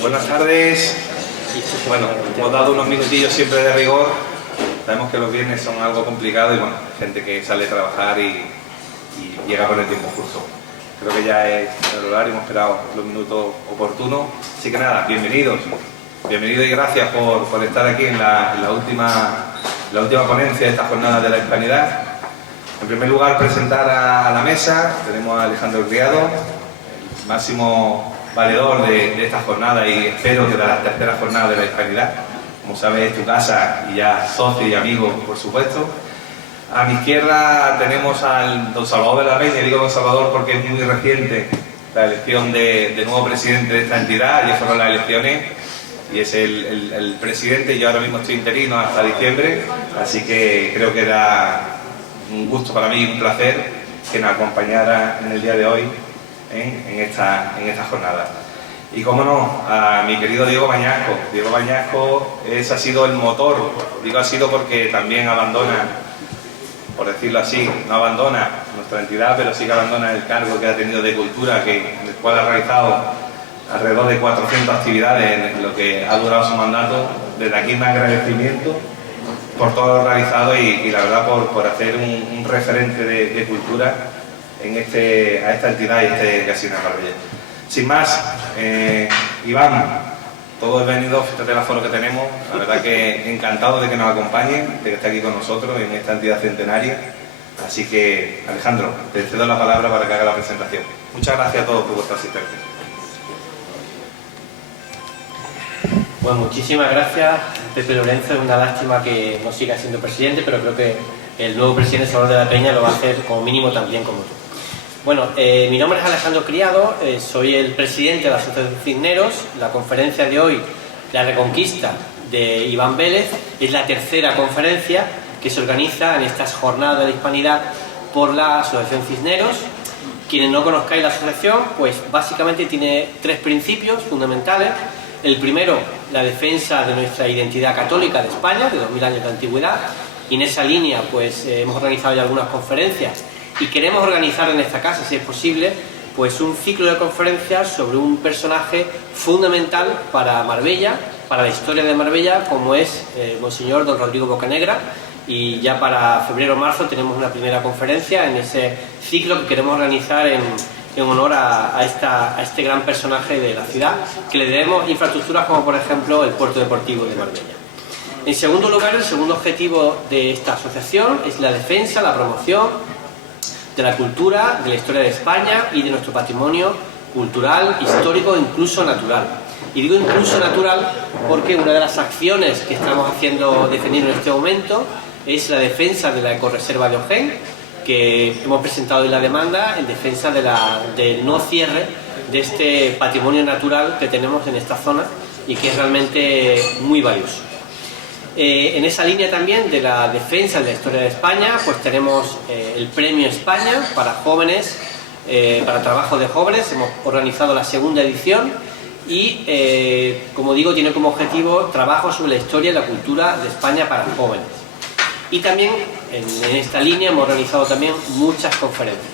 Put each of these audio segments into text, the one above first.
Buenas tardes. Bueno, hemos dado unos minutillos siempre de rigor. Sabemos que los viernes son algo complicado y bueno, hay gente que sale a trabajar y llega con el tiempo justo. Creo que ya es el horario, hemos esperado los minutos oportunos. Así que nada, bienvenidos. Bienvenidos y gracias por estar aquí en la última ponencia de esta jornada de la Hispanidad. En primer lugar, presentar a la mesa. Tenemos a Alejandro Criado, el máximo valedor de esta jornada y espero que de la tercera jornada de la Hispanidad. Como sabes, es tu casa y ya socio y amigo, por supuesto. A mi izquierda tenemos al don Salvador de la Peña. Digo don Salvador porque es muy reciente la elección de nuevo presidente de esta entidad. Ya fueron las elecciones y es el presidente. Yo ahora mismo estoy interino hasta diciembre, así que creo que era un gusto para mí, un placer que nos acompañara en el día de hoy en esta jornada. Y cómo no, a mi querido Diego Bañasco. Diego Bañasco ha sido el motor. Digo ha sido porque también abandona, por decirlo así, no abandona nuestra entidad, pero sí que abandona el cargo que ha tenido de cultura, en el cual ha realizado alrededor de 400 actividades en lo que ha durado su mandato. Desde aquí un agradecimiento por todo lo realizado y la verdad por hacer un referente de cultura a esta entidad y este Casino de Marbella. Sin más, Iván, todos bienvenidos, fíjate el aforo que tenemos, la verdad que encantado de que nos acompañen, de que esté aquí con nosotros en esta entidad centenaria. Así que, Alejandro, te cedo la palabra para que haga la presentación. Muchas gracias a todos por vuestra asistencia. Bueno, muchísimas gracias, Pepe Lorenzo. Es una lástima que no siga siendo presidente, pero creo que el nuevo presidente, Salvador de la Peña, lo va a hacer como mínimo tan bien como tú. Bueno, mi nombre es Alejandro Criado, soy el presidente de la Asociación Cisneros. La conferencia de hoy, La Reconquista de Iván Vélez, es la tercera conferencia que se organiza en estas jornadas de la Hispanidad por la Asociación Cisneros. Quienes no conozcáis la asociación, pues básicamente tiene tres principios fundamentales. El primero, la defensa de nuestra identidad católica de España, de 2000 años de antigüedad, y en esa línea pues hemos organizado ya algunas conferencias y queremos organizar en esta casa, si es posible, pues un ciclo de conferencias sobre un personaje fundamental para Marbella, para la historia de Marbella, como es Monseñor don Rodrigo Bocanegra, y ya para febrero o marzo tenemos una primera conferencia en ese ciclo que queremos organizar en honor a este gran personaje de la ciudad, que le debemos infraestructuras como por ejemplo el puerto deportivo de Marbella. En segundo lugar, el segundo objetivo de esta asociación es la defensa, la promoción de la cultura, de la historia de España y de nuestro patrimonio cultural, histórico e incluso natural. Y digo incluso natural porque una de las acciones que estamos defendiendo en este momento es la defensa de la ecorreserva de Ojén, que hemos presentado en la demanda en defensa del no cierre de este patrimonio natural que tenemos en esta zona y que es realmente muy valioso. En esa línea también de la defensa de la historia de España, pues tenemos el Premio España para jóvenes, para trabajo de jóvenes. Hemos organizado la segunda edición y, como digo, tiene como objetivo trabajo sobre la historia y la cultura de España para jóvenes. Y también en esta línea hemos organizado también muchas conferencias.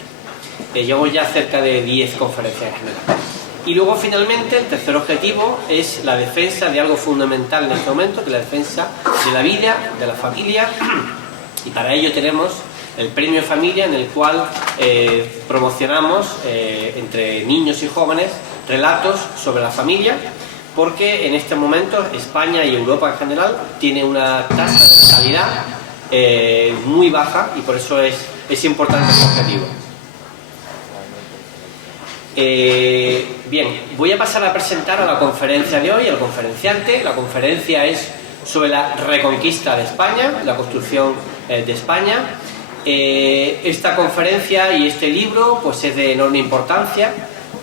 Llevo ya cerca de 10 conferencias en general. Y luego finalmente el tercer objetivo es la defensa de algo fundamental en este momento, que es la defensa de la vida, de la familia, y para ello tenemos el Premio Familia, en el cual promocionamos entre niños y jóvenes relatos sobre la familia, porque en este momento España y Europa en general tiene una tasa de natalidad muy baja y por eso es importante este objetivo. Bien, voy a pasar a presentar a la conferencia de hoy, al conferenciante. La conferencia es sobre la reconquista de España, la construcción de España. Esta conferencia y este libro pues es de enorme importancia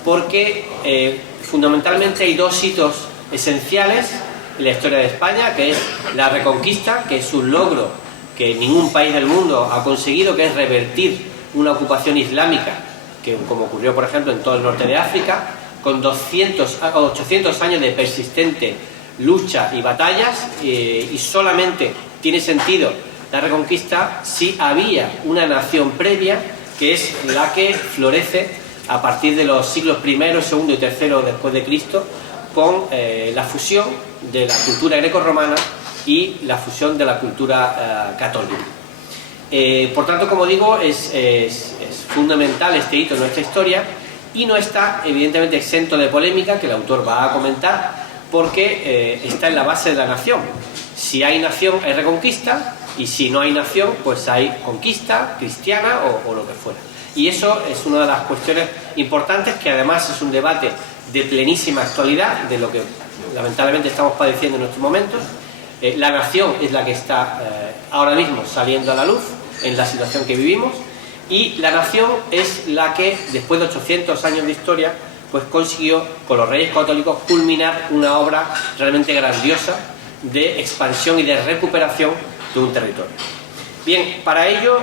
porque fundamentalmente hay dos hitos esenciales en la historia de España, que es la reconquista, que es un logro que ningún país del mundo ha conseguido, que es revertir una ocupación islámica que, como ocurrió por ejemplo en todo el norte de África, con 800 años de persistente lucha y batallas, y solamente tiene sentido la reconquista si había una nación previa, que es la que florece a partir de los siglos I, II y III después de Cristo, con la fusión de la cultura grecorromana y la fusión de la cultura católica. Por tanto, como digo, es fundamental este hito en nuestra historia y no está evidentemente exento de polémica, que el autor va a comentar, porque está en la base de la nación. Si hay nación hay reconquista, y si no hay nación pues hay conquista cristiana o lo que fuera. Y eso es una de las cuestiones importantes, que además es un debate de plenísima actualidad, de lo que lamentablemente estamos padeciendo en estos momentos. La nación es la que está ahora mismo saliendo a la luz en la situación que vivimos, y la nación es la que, después de 800 años de historia, pues consiguió con los Reyes Católicos culminar una obra realmente grandiosa de expansión y de recuperación de un territorio. Bien, para ello,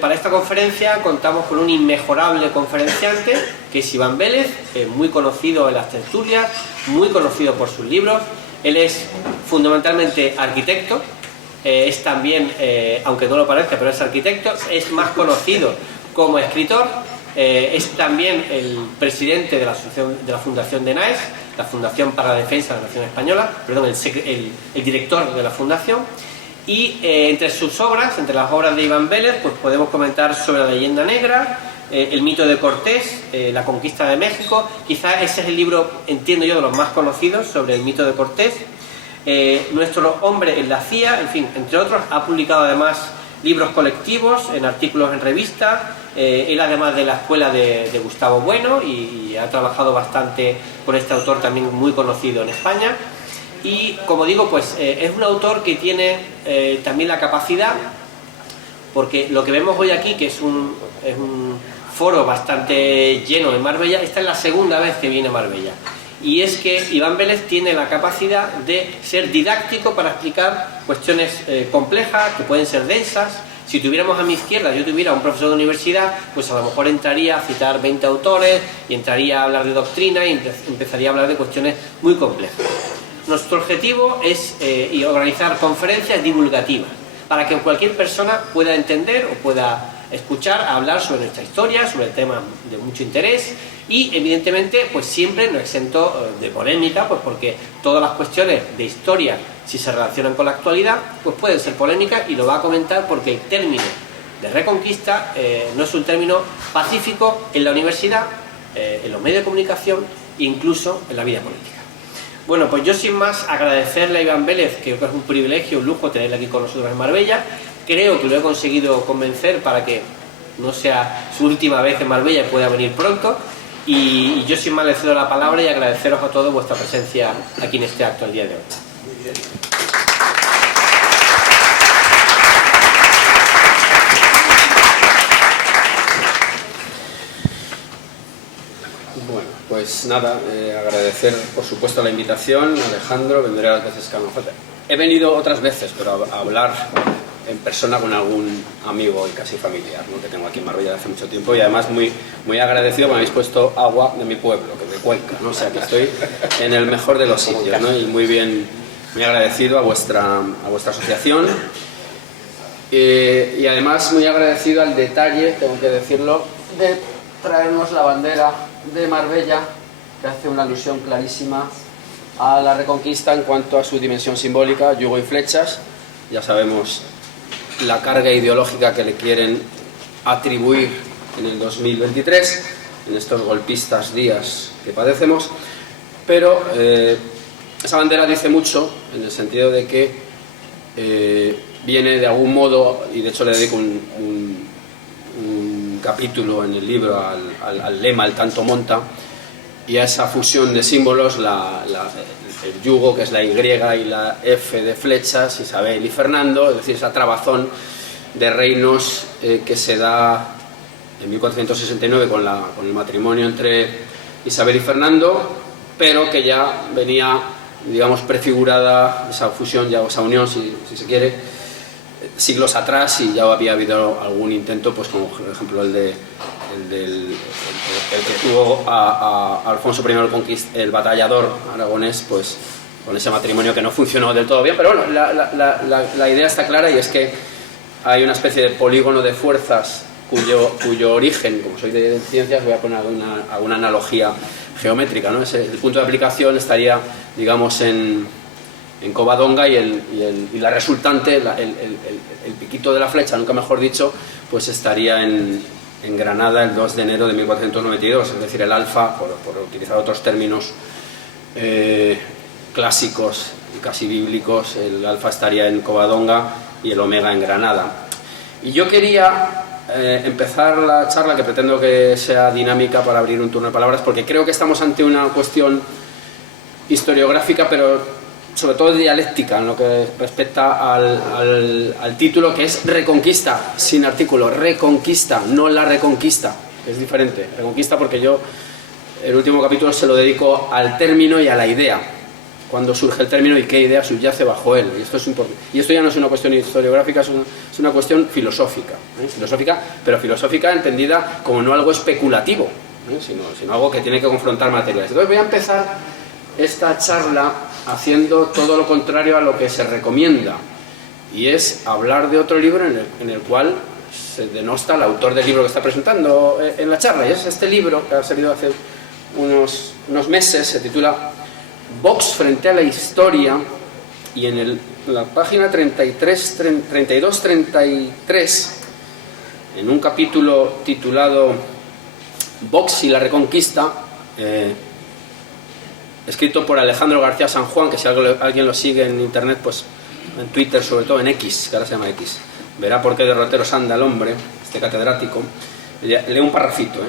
para esta conferencia contamos con un inmejorable conferenciante, que es Iván Vélez, muy conocido en las tertulias, muy conocido por sus libros. Él es fundamentalmente arquitecto, es también, aunque no lo parezca, pero es arquitecto, es más conocido como escritor, es también el presidente de la Fundación de NAES, la Fundación para la Defensa de la Nación Española, perdón, el director de la fundación. Y entre sus obras, entre las obras de Iván Vélez, pues podemos comentar sobre la leyenda negra, el mito de Cortés, la conquista de México. Quizás ese es el libro, entiendo yo, de los más conocidos sobre el mito de Cortés. Nuestro hombre en la CIA, en fin, entre otros. Ha publicado además libros colectivos, en artículos en revista. Él, además de la escuela de Gustavo Bueno, y ha trabajado bastante con este autor también muy conocido en España. Y como digo, pues es un autor que tiene también la capacidad, porque lo que vemos hoy aquí, que es un foro bastante lleno en Marbella, esta es la segunda vez que viene a Marbella. Y es que Iván Vélez tiene la capacidad de ser didáctico para explicar cuestiones complejas, que pueden ser densas. Si tuviéramos a mi izquierda, yo tuviera un profesor de universidad, pues a lo mejor entraría a citar 20 autores y entraría a hablar de doctrina y empezaría a hablar de cuestiones muy complejas. Nuestro objetivo es organizar conferencias divulgativas para que cualquier persona pueda entender o pueda escuchar hablar sobre nuestra historia, sobre temas de mucho interés, y evidentemente pues siempre no exento de polémica, pues porque todas las cuestiones de historia, si se relacionan con la actualidad, pues pueden ser polémicas, y lo va a comentar porque el término de reconquista no es un término pacífico en la universidad, en los medios de comunicación e incluso en la vida política. Bueno, pues yo sin más agradecerle a Iván Vélez, que es un privilegio, un lujo tenerle aquí con nosotros en Marbella. Creo que lo he conseguido convencer para que no sea su última vez en Marbella y pueda venir pronto. Y yo sin más le cedo la palabra y agradeceros a todos vuestra presencia aquí en este acto el día de hoy. Muy bien. Bueno, pues nada, agradecer por supuesto la invitación, Alejandro. Vendré las veces que haga falta. He venido otras veces, pero a hablar en persona con algún amigo y casi familiar, ¿no?, que tengo aquí en Marbella hace mucho tiempo, y además muy agradecido, me habéis puesto agua de mi pueblo, que es de Cuenca, ¿no? O sea que estoy en el mejor de los sitios, ¿no? Y muy bien, muy agradecido a vuestra asociación, y además muy agradecido al detalle, tengo que decirlo, de traernos la bandera de Marbella, que hace una alusión clarísima a la Reconquista en cuanto a su dimensión simbólica, yugo y flechas. Ya sabemos la carga ideológica que le quieren atribuir en el 2023, en estos golpistas días que padecemos, pero esa bandera dice mucho, en el sentido de que viene de algún modo, y de hecho le dedico un capítulo en el libro al lema, el tanto monta, y a esa fusión de símbolos, el yugo, que es la Y y la F de flechas, Isabel y Fernando, es decir, esa trabazón de reinos que se da en 1469 con el matrimonio entre Isabel y Fernando, pero que ya venía, digamos, prefigurada esa fusión, ya esa unión, si se quiere, siglos atrás, y ya había habido algún intento, pues como por ejemplo el que tuvo a Alfonso I el batallador aragonés, pues con ese matrimonio que no funcionó del todo bien. Pero bueno, la idea está clara, y es que hay una especie de polígono de fuerzas cuyo origen, como soy de ciencias, voy a poner alguna analogía geométrica, ¿no? El punto de aplicación estaría, digamos, en Covadonga y la resultante, el piquito de la flecha, nunca mejor dicho, pues estaría en Granada el 2 de enero de 1492, es decir, el alfa, por utilizar otros términos clásicos y casi bíblicos, el alfa estaría en Covadonga y el omega en Granada. Y yo quería empezar la charla, que pretendo que sea dinámica para abrir un turno de palabras, porque creo que estamos ante una cuestión historiográfica, pero sobre todo dialéctica, en lo que respecta al título, que es Reconquista, sin artículo, Reconquista, no la Reconquista, que es diferente. Reconquista porque yo el último capítulo se lo dedico al término y a la idea, cuando surge el término y qué idea subyace bajo él. Y esto es importante. Y esto ya no es una cuestión historiográfica, es una cuestión filosófica, pero filosófica entendida como no algo especulativo, sino algo que tiene que confrontar materiales. Entonces voy a empezar esta charla haciendo todo lo contrario a lo que se recomienda, y es hablar de otro libro en el cual se denosta al autor del libro que está presentando en la charla, y es este libro que ha salido hace unos meses, se titula Vox frente a la historia, y en la página 32-33, en un capítulo titulado Vox y la Reconquista, escrito por Alejandro García San Juan, que si alguien lo sigue en internet, pues en Twitter, sobre todo en X, que ahora se llama X, verá por qué derroteros anda el hombre, este catedrático. Leo un parrafito.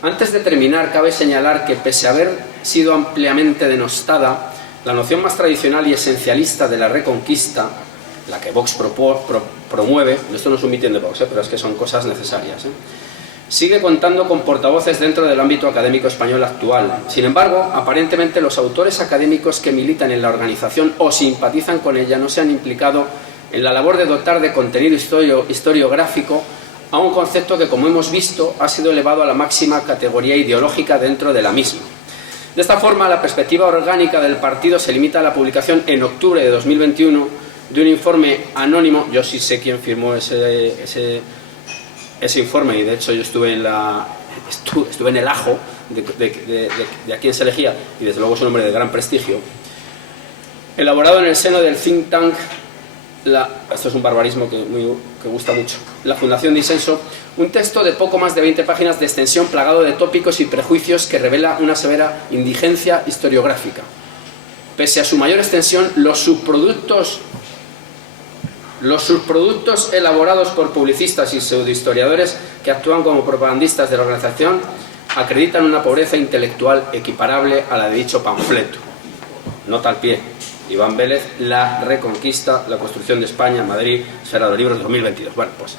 Antes de terminar, cabe señalar que, pese a haber sido ampliamente denostada, la noción más tradicional y esencialista de la Reconquista, la que Vox promueve, esto no es un mitin de Vox, pero es que son cosas necesarias, sigue contando con portavoces dentro del ámbito académico español actual. Sin embargo, aparentemente los autores académicos que militan en la organización o simpatizan con ella no se han implicado en la labor de dotar de contenido historiográfico a un concepto que, como hemos visto, ha sido elevado a la máxima categoría ideológica dentro de la misma. De esta forma, la perspectiva orgánica del partido se limita a la publicación en octubre de 2021 de un informe anónimo. Yo sí sé quién firmó ese informe, y de hecho yo estuve en el ajo de a quién se elegía, y desde luego es un hombre de gran prestigio, elaborado en el seno del think tank, esto es un barbarismo que gusta mucho, la Fundación Disenso, un texto de poco más de 20 páginas de extensión, plagado de tópicos y prejuicios, que revela una severa indigencia historiográfica. Pese a su mayor extensión, los subproductos elaborados por publicistas y pseudohistoriadores que actúan como propagandistas de la organización acreditan una pobreza intelectual equiparable a la de dicho panfleto. Nota al pie: Iván Vélez, La Reconquista, la construcción de España, Madrid, Esfera de los Libros, 2022. Bueno, pues,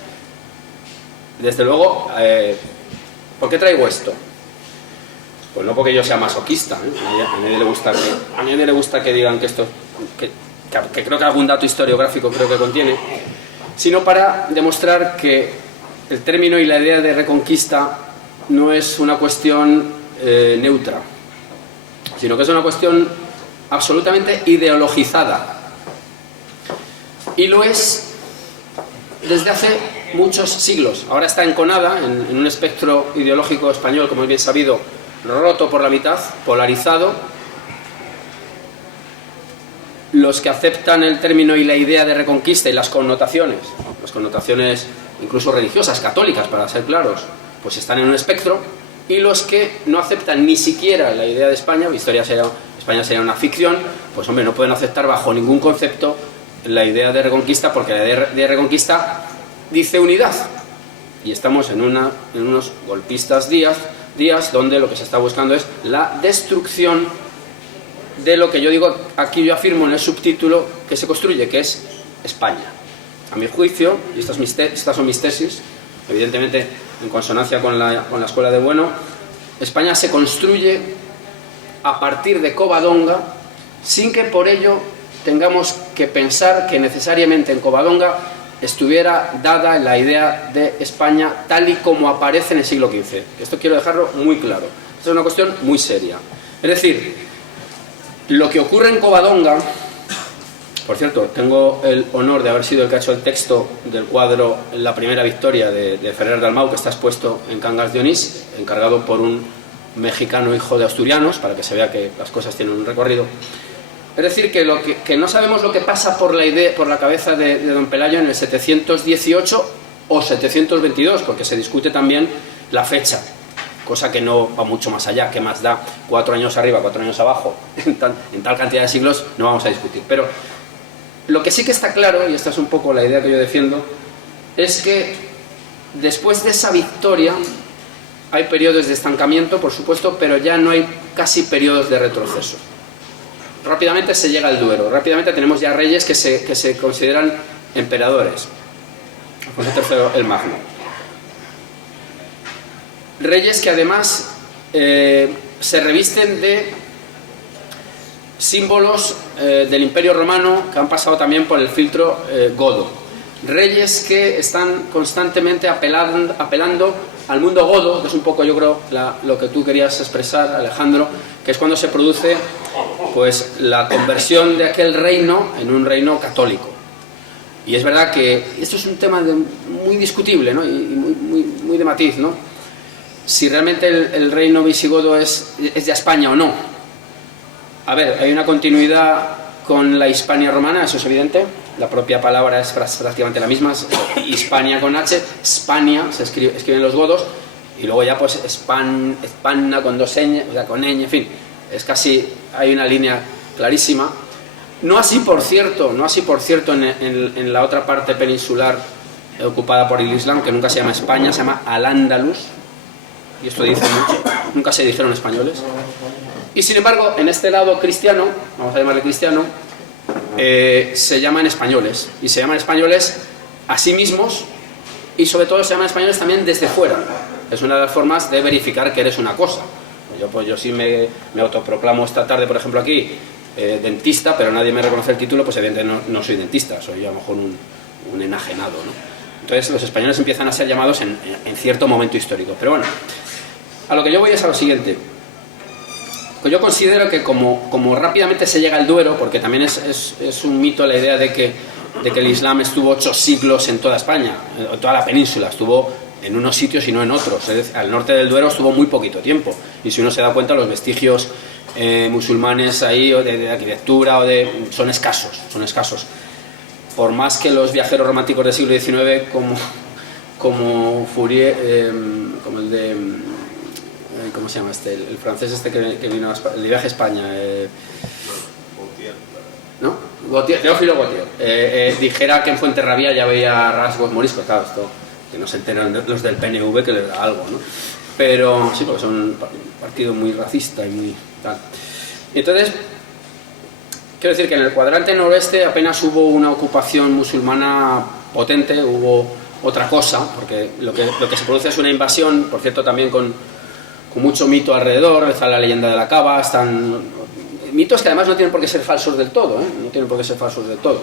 desde luego, ¿por qué traigo esto? Pues no porque yo sea masoquista, a nadie le gusta que digan que esto... que creo que algún dato historiográfico creo que contiene, sino para demostrar que el término y la idea de reconquista no es una cuestión neutra, sino que es una cuestión absolutamente ideologizada, y lo es desde hace muchos siglos. Ahora está enconada en un espectro ideológico español, como es bien sabido, roto por la mitad, polarizado. Los que aceptan el término y la idea de reconquista y las connotaciones incluso religiosas, católicas para ser claros, pues están en un espectro, y los que no aceptan ni siquiera la idea de España, España sería una ficción, pues hombre, no pueden aceptar bajo ningún concepto la idea de reconquista, porque la idea de reconquista dice unidad, y estamos en unos golpistas días donde lo que se está buscando es la destrucción de lo que yo digo, aquí yo afirmo en el subtítulo, que se construye, que es España. A mi juicio, y estas son mis tesis, evidentemente en consonancia con la escuela de Bueno, España se construye a partir de Covadonga, sin que por ello tengamos que pensar que necesariamente en Covadonga estuviera dada la idea de España tal y como aparece en el siglo XV. Esto quiero dejarlo muy claro. Esto es una cuestión muy seria. Es decir, lo que ocurre en Covadonga, Por cierto, tengo el honor de haber sido el que ha hecho el texto del cuadro La primera victoria de Ferrer Dalmau, que está expuesto en Cangas de Onís, encargado por un mexicano hijo de asturianos, para que se vea que las cosas tienen un recorrido. Es decir, que no sabemos lo que pasa por la cabeza de don Pelayo en el 718 o 722, porque se discute también la fecha, cosa que no va mucho más allá, que más da 4 años arriba, 4 años abajo, en tal cantidad de siglos no vamos a discutir. Pero lo que sí que está claro, y esta es un poco la idea que yo defiendo, es que después de esa victoria hay periodos de estancamiento, por supuesto, pero ya no hay casi periodos de retroceso. Rápidamente se llega al Duero, rápidamente tenemos ya reyes que se consideran emperadores. Alfonso III el Magno. Reyes que además se revisten de símbolos del Imperio Romano que han pasado también por el filtro godo. Reyes que están constantemente apelando al mundo godo, que es un poco, yo creo, lo que tú querías expresar, Alejandro, que es cuando se produce pues la conversión de aquel reino en un reino católico. Y es verdad que esto es un tema muy discutible, ¿no? Y muy de matiz, ¿no? Si realmente el reino visigodo es de España o no. A ver, hay una continuidad con la Hispania romana, eso es evidente. La propia palabra es prácticamente la misma, Hispania con H, Spania, se escriben los godos, y luego ya pues Spanna con 2 ñ, o sea, con ñ, en fin, es casi, hay una línea clarísima. No así por cierto en la otra parte peninsular ocupada por el Islam, que nunca se llama España, se llama Al-Ándalus, y esto dice mucho, nunca se dijeron españoles. Y sin embargo, en este lado cristiano, vamos a llamarle cristiano, se llaman españoles, y se llaman españoles a sí mismos, y sobre todo se llaman españoles también desde fuera. Es una de las formas de verificar que eres una cosa. Yo sí me autoproclamo esta tarde, por ejemplo, aquí, dentista, pero nadie me reconoce el título, pues evidentemente no soy dentista, soy a lo mejor un enajenado, ¿no? Entonces los españoles empiezan a ser llamados en cierto momento histórico. Pero bueno, a lo que yo voy es a lo siguiente. Pues yo considero que como rápidamente se llega al Duero, porque también es un mito la idea de que el Islam estuvo 8 siglos en toda España, en toda la península, estuvo en unos sitios y no en otros. Es decir, al norte del Duero estuvo muy poquito tiempo, y si uno se da cuenta, los vestigios musulmanes ahí, o de arquitectura, son escasos. Por más que los viajeros románticos del siglo XIX, como Fourier, como el de... ¿cómo se llama este? El francés este que vino el de viaje a España, ¿no? Teófilo Gautier, dijera que en Fuenterrabía ya veía rasgos moriscos. Claro, esto que no se enteran los del PNV, que les da algo, ¿no? Pero sí, porque son un partido muy racista y muy tal. Entonces, quiero decir que en el cuadrante noroeste apenas hubo una ocupación musulmana potente, hubo otra cosa, porque lo que se produce es una invasión, por cierto, también con mucho mito alrededor. Está la leyenda de la Cava, están mitos que además no tienen por qué ser falsos del todo, no tienen por qué ser falsos del todo.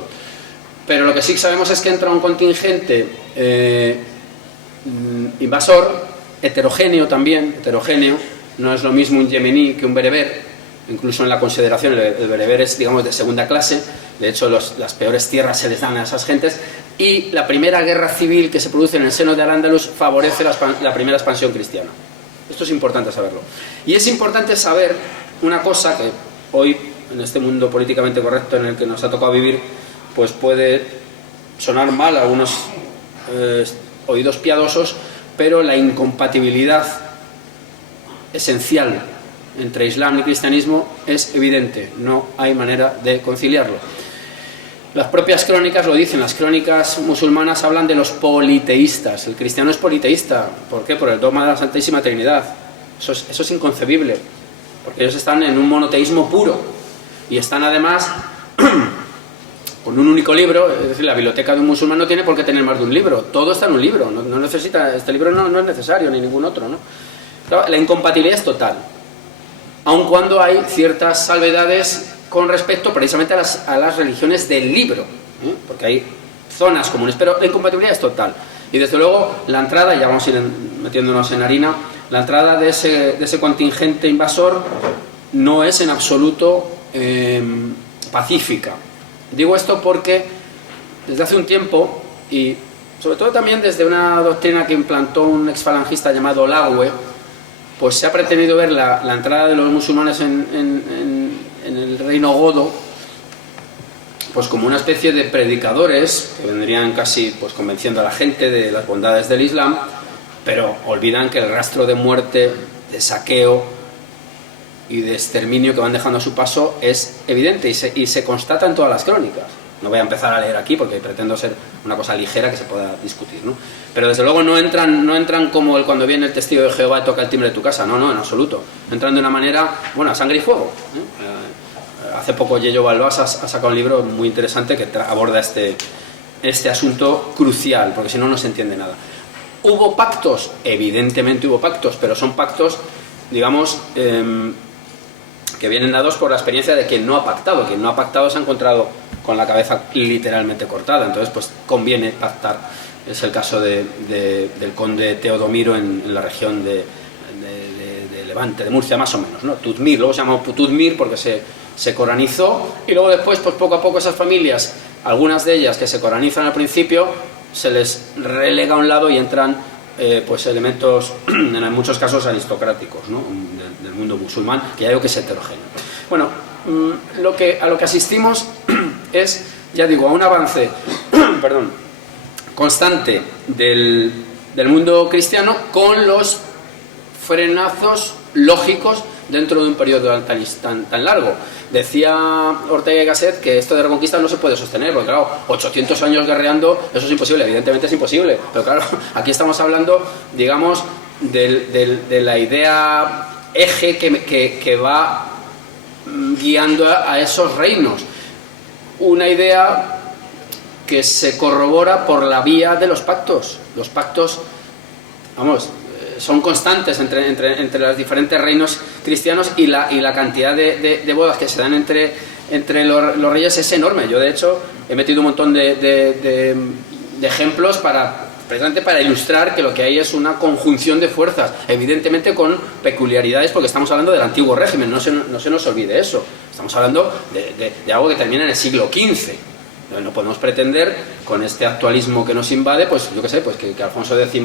Pero lo que sí sabemos es que entra un contingente invasor, heterogéneo también, no es lo mismo un yemení que un bereber, incluso en la consideración el bereber es, digamos, de segunda clase, de hecho las peores tierras se les dan a esas gentes, y la primera guerra civil que se produce en el seno de Al-Ándalus favorece la primera expansión cristiana. Esto es importante saberlo. Y es importante saber una cosa que hoy, en este mundo políticamente correcto en el que nos ha tocado vivir, pues puede sonar mal a algunos oídos piadosos, pero la incompatibilidad esencial entre Islam y cristianismo es evidente, no hay manera de conciliarlo. Las propias crónicas lo dicen, las crónicas musulmanas hablan de los politeístas. El cristiano es politeísta. ¿Por qué? Por el dogma de la Santísima Trinidad. Eso es inconcebible, porque ellos están en un monoteísmo puro, y están además con un único libro. Es decir, la biblioteca de un musulmán no tiene por qué tener más de un libro, todo está en un libro, no necesita, este libro no es necesario, ni ningún otro, ¿no? Claro, la incompatibilidad es total, aun cuando hay ciertas salvedades con respecto precisamente a las religiones del libro, porque hay zonas comunes, pero la incompatibilidad es total. Y desde luego la entrada, ya vamos a ir metiéndonos en harina, la entrada de ese contingente invasor no es en absoluto pacífica. Digo esto porque desde hace un tiempo, y sobre todo también desde una doctrina que implantó un exfalangista llamado Lagüe, pues se ha pretendido ver la entrada de los musulmanes en el reino godo pues como una especie de predicadores que vendrían casi pues convenciendo a la gente de las bondades del Islam, pero olvidan que el rastro de muerte, de saqueo y de exterminio que van dejando a su paso es evidente y se constata en todas las crónicas. No voy a empezar a leer aquí porque pretendo ser una cosa ligera que se pueda discutir, ¿no? Pero desde luego no entran como cuando viene el testigo de Jehová y toca el timbre de tu casa, no, en absoluto. Entran de una manera, bueno, a sangre y fuego, ¿eh? Hace poco Yello Balbás ha sacado un libro muy interesante que aborda este asunto crucial, porque si no, no se entiende nada. ¿Hubo pactos? Evidentemente hubo pactos, pero son pactos, digamos, que vienen dados por la experiencia de quien no ha pactado. Quien no ha pactado se ha encontrado con la cabeza literalmente cortada, entonces pues conviene pactar. Es el caso del conde Teodomiro en la región de Levante, de Murcia, más o menos, ¿no? Tutmir, luego se llamó Tutmir porque se coranizó, y luego después, pues poco a poco esas familias, algunas de ellas que se coranizan al principio, se les relega a un lado y entran pues elementos, en muchos casos aristocráticos, ¿no? del mundo musulmán, que ya digo que es heterogéneo. Bueno, a lo que asistimos es, ya digo, a un avance perdón, constante del mundo cristiano, con los frenazos lógicos dentro de un periodo tan largo. Decía Ortega y Gasset que esto de Reconquista no se puede sostener, porque claro, 800 años guerreando, eso es imposible, evidentemente es imposible, pero claro, aquí estamos hablando, digamos, de la idea eje que va guiando a esos reinos. Una idea que se corrobora por la vía de los pactos. Los pactos, vamos, son constantes entre los diferentes reinos cristianos, y la cantidad de bodas que se dan entre los reyes es enorme. Yo, de hecho, he metido un montón de ejemplos precisamente para ilustrar que lo que hay es una conjunción de fuerzas, evidentemente con peculiaridades, porque estamos hablando del antiguo régimen, no se nos olvide eso. Estamos hablando de algo que termina en el siglo XV. No podemos pretender, con este actualismo que nos invade, pues yo qué sé, pues que Alfonso X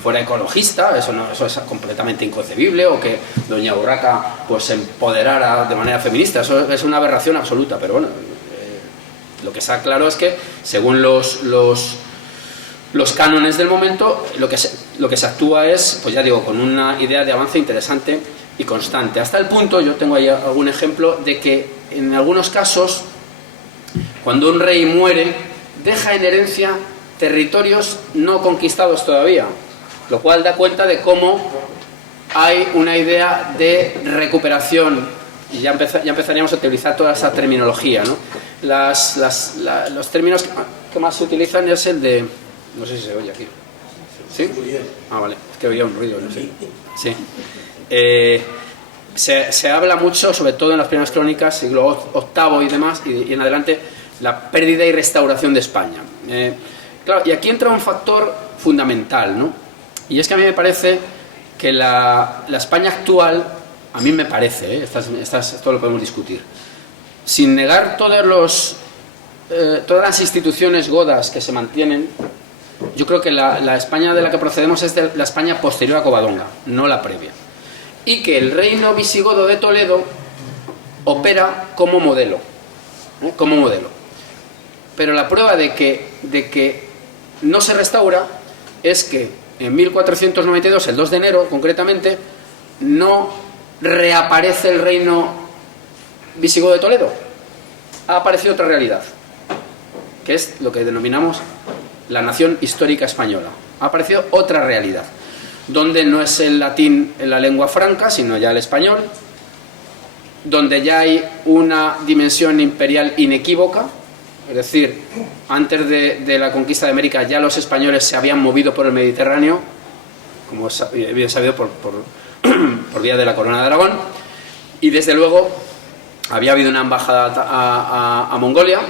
fuera ecologista, eso es completamente inconcebible, o que doña Urraca pues se empoderara de manera feminista, eso es una aberración absoluta. Pero bueno, lo que está claro es que según los cánones del momento, lo que se actúa es, pues ya digo, con una idea de avance interesante y constante, hasta el punto, yo tengo ahí algún ejemplo, de que en algunos casos, cuando un rey muere, deja en herencia territorios no conquistados todavía, lo cual da cuenta de cómo hay una idea de recuperación, y ya empezaríamos a utilizar toda esa terminología, ¿no? Los términos que más se utilizan es el de... No sé si se oye aquí. ¿Sí? Ah, vale, es que oía un ruido, no sé. Sí. Se habla mucho, sobre todo en las primeras crónicas, siglo VIII y demás, y en adelante, la pérdida y restauración de España. Claro, y aquí entra un factor fundamental, ¿no? Y es que a mí me parece que la España actual, a mí me parece, esto lo podemos discutir, sin negar todas las instituciones godas que se mantienen, yo creo que la España de la que procedemos es la España posterior a Covadonga, no la previa. Y que el reino visigodo de Toledo opera como modelo. Pero la prueba de que no se restaura es que en 1492, el 2 de enero concretamente, no reaparece el reino visigodo de Toledo. Ha aparecido otra realidad, que es lo que denominamos la nación histórica española. Ha aparecido otra realidad, donde no es el latín en la lengua franca, sino ya el español, donde ya hay una dimensión imperial inequívoca, es decir, antes de la conquista de América ya los españoles se habían movido por el Mediterráneo, como es bien sabido por vía de la Corona de Aragón, y desde luego había habido una embajada a Mongolia,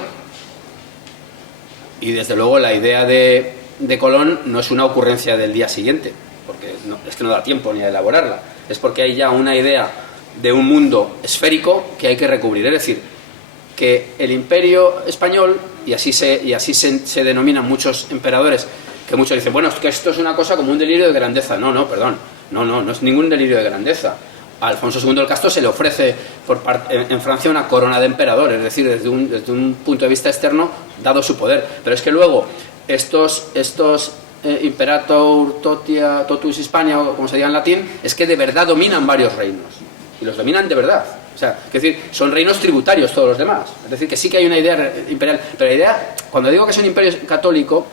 y desde luego la idea de Colón no es una ocurrencia del día siguiente, porque es que no da tiempo ni a elaborarla, es porque hay ya una idea de un mundo esférico que hay que recubrir. Es decir, que el imperio español, y así se denominan muchos emperadores, que muchos dicen, bueno, es que esto es una cosa como un delirio de grandeza. No, perdón, no es ningún delirio de grandeza. A Alfonso II el Casto se le ofrece en Francia una corona de emperador, es decir, desde un punto de vista externo, dado su poder. Pero es que luego estos Imperator Totus Hispania, o como se diga en latín, es que de verdad dominan varios reinos, y los dominan de verdad. O sea, es decir, son reinos tributarios todos los demás. Es decir, que sí que hay una idea imperial, pero la idea, cuando digo que es un imperio católico,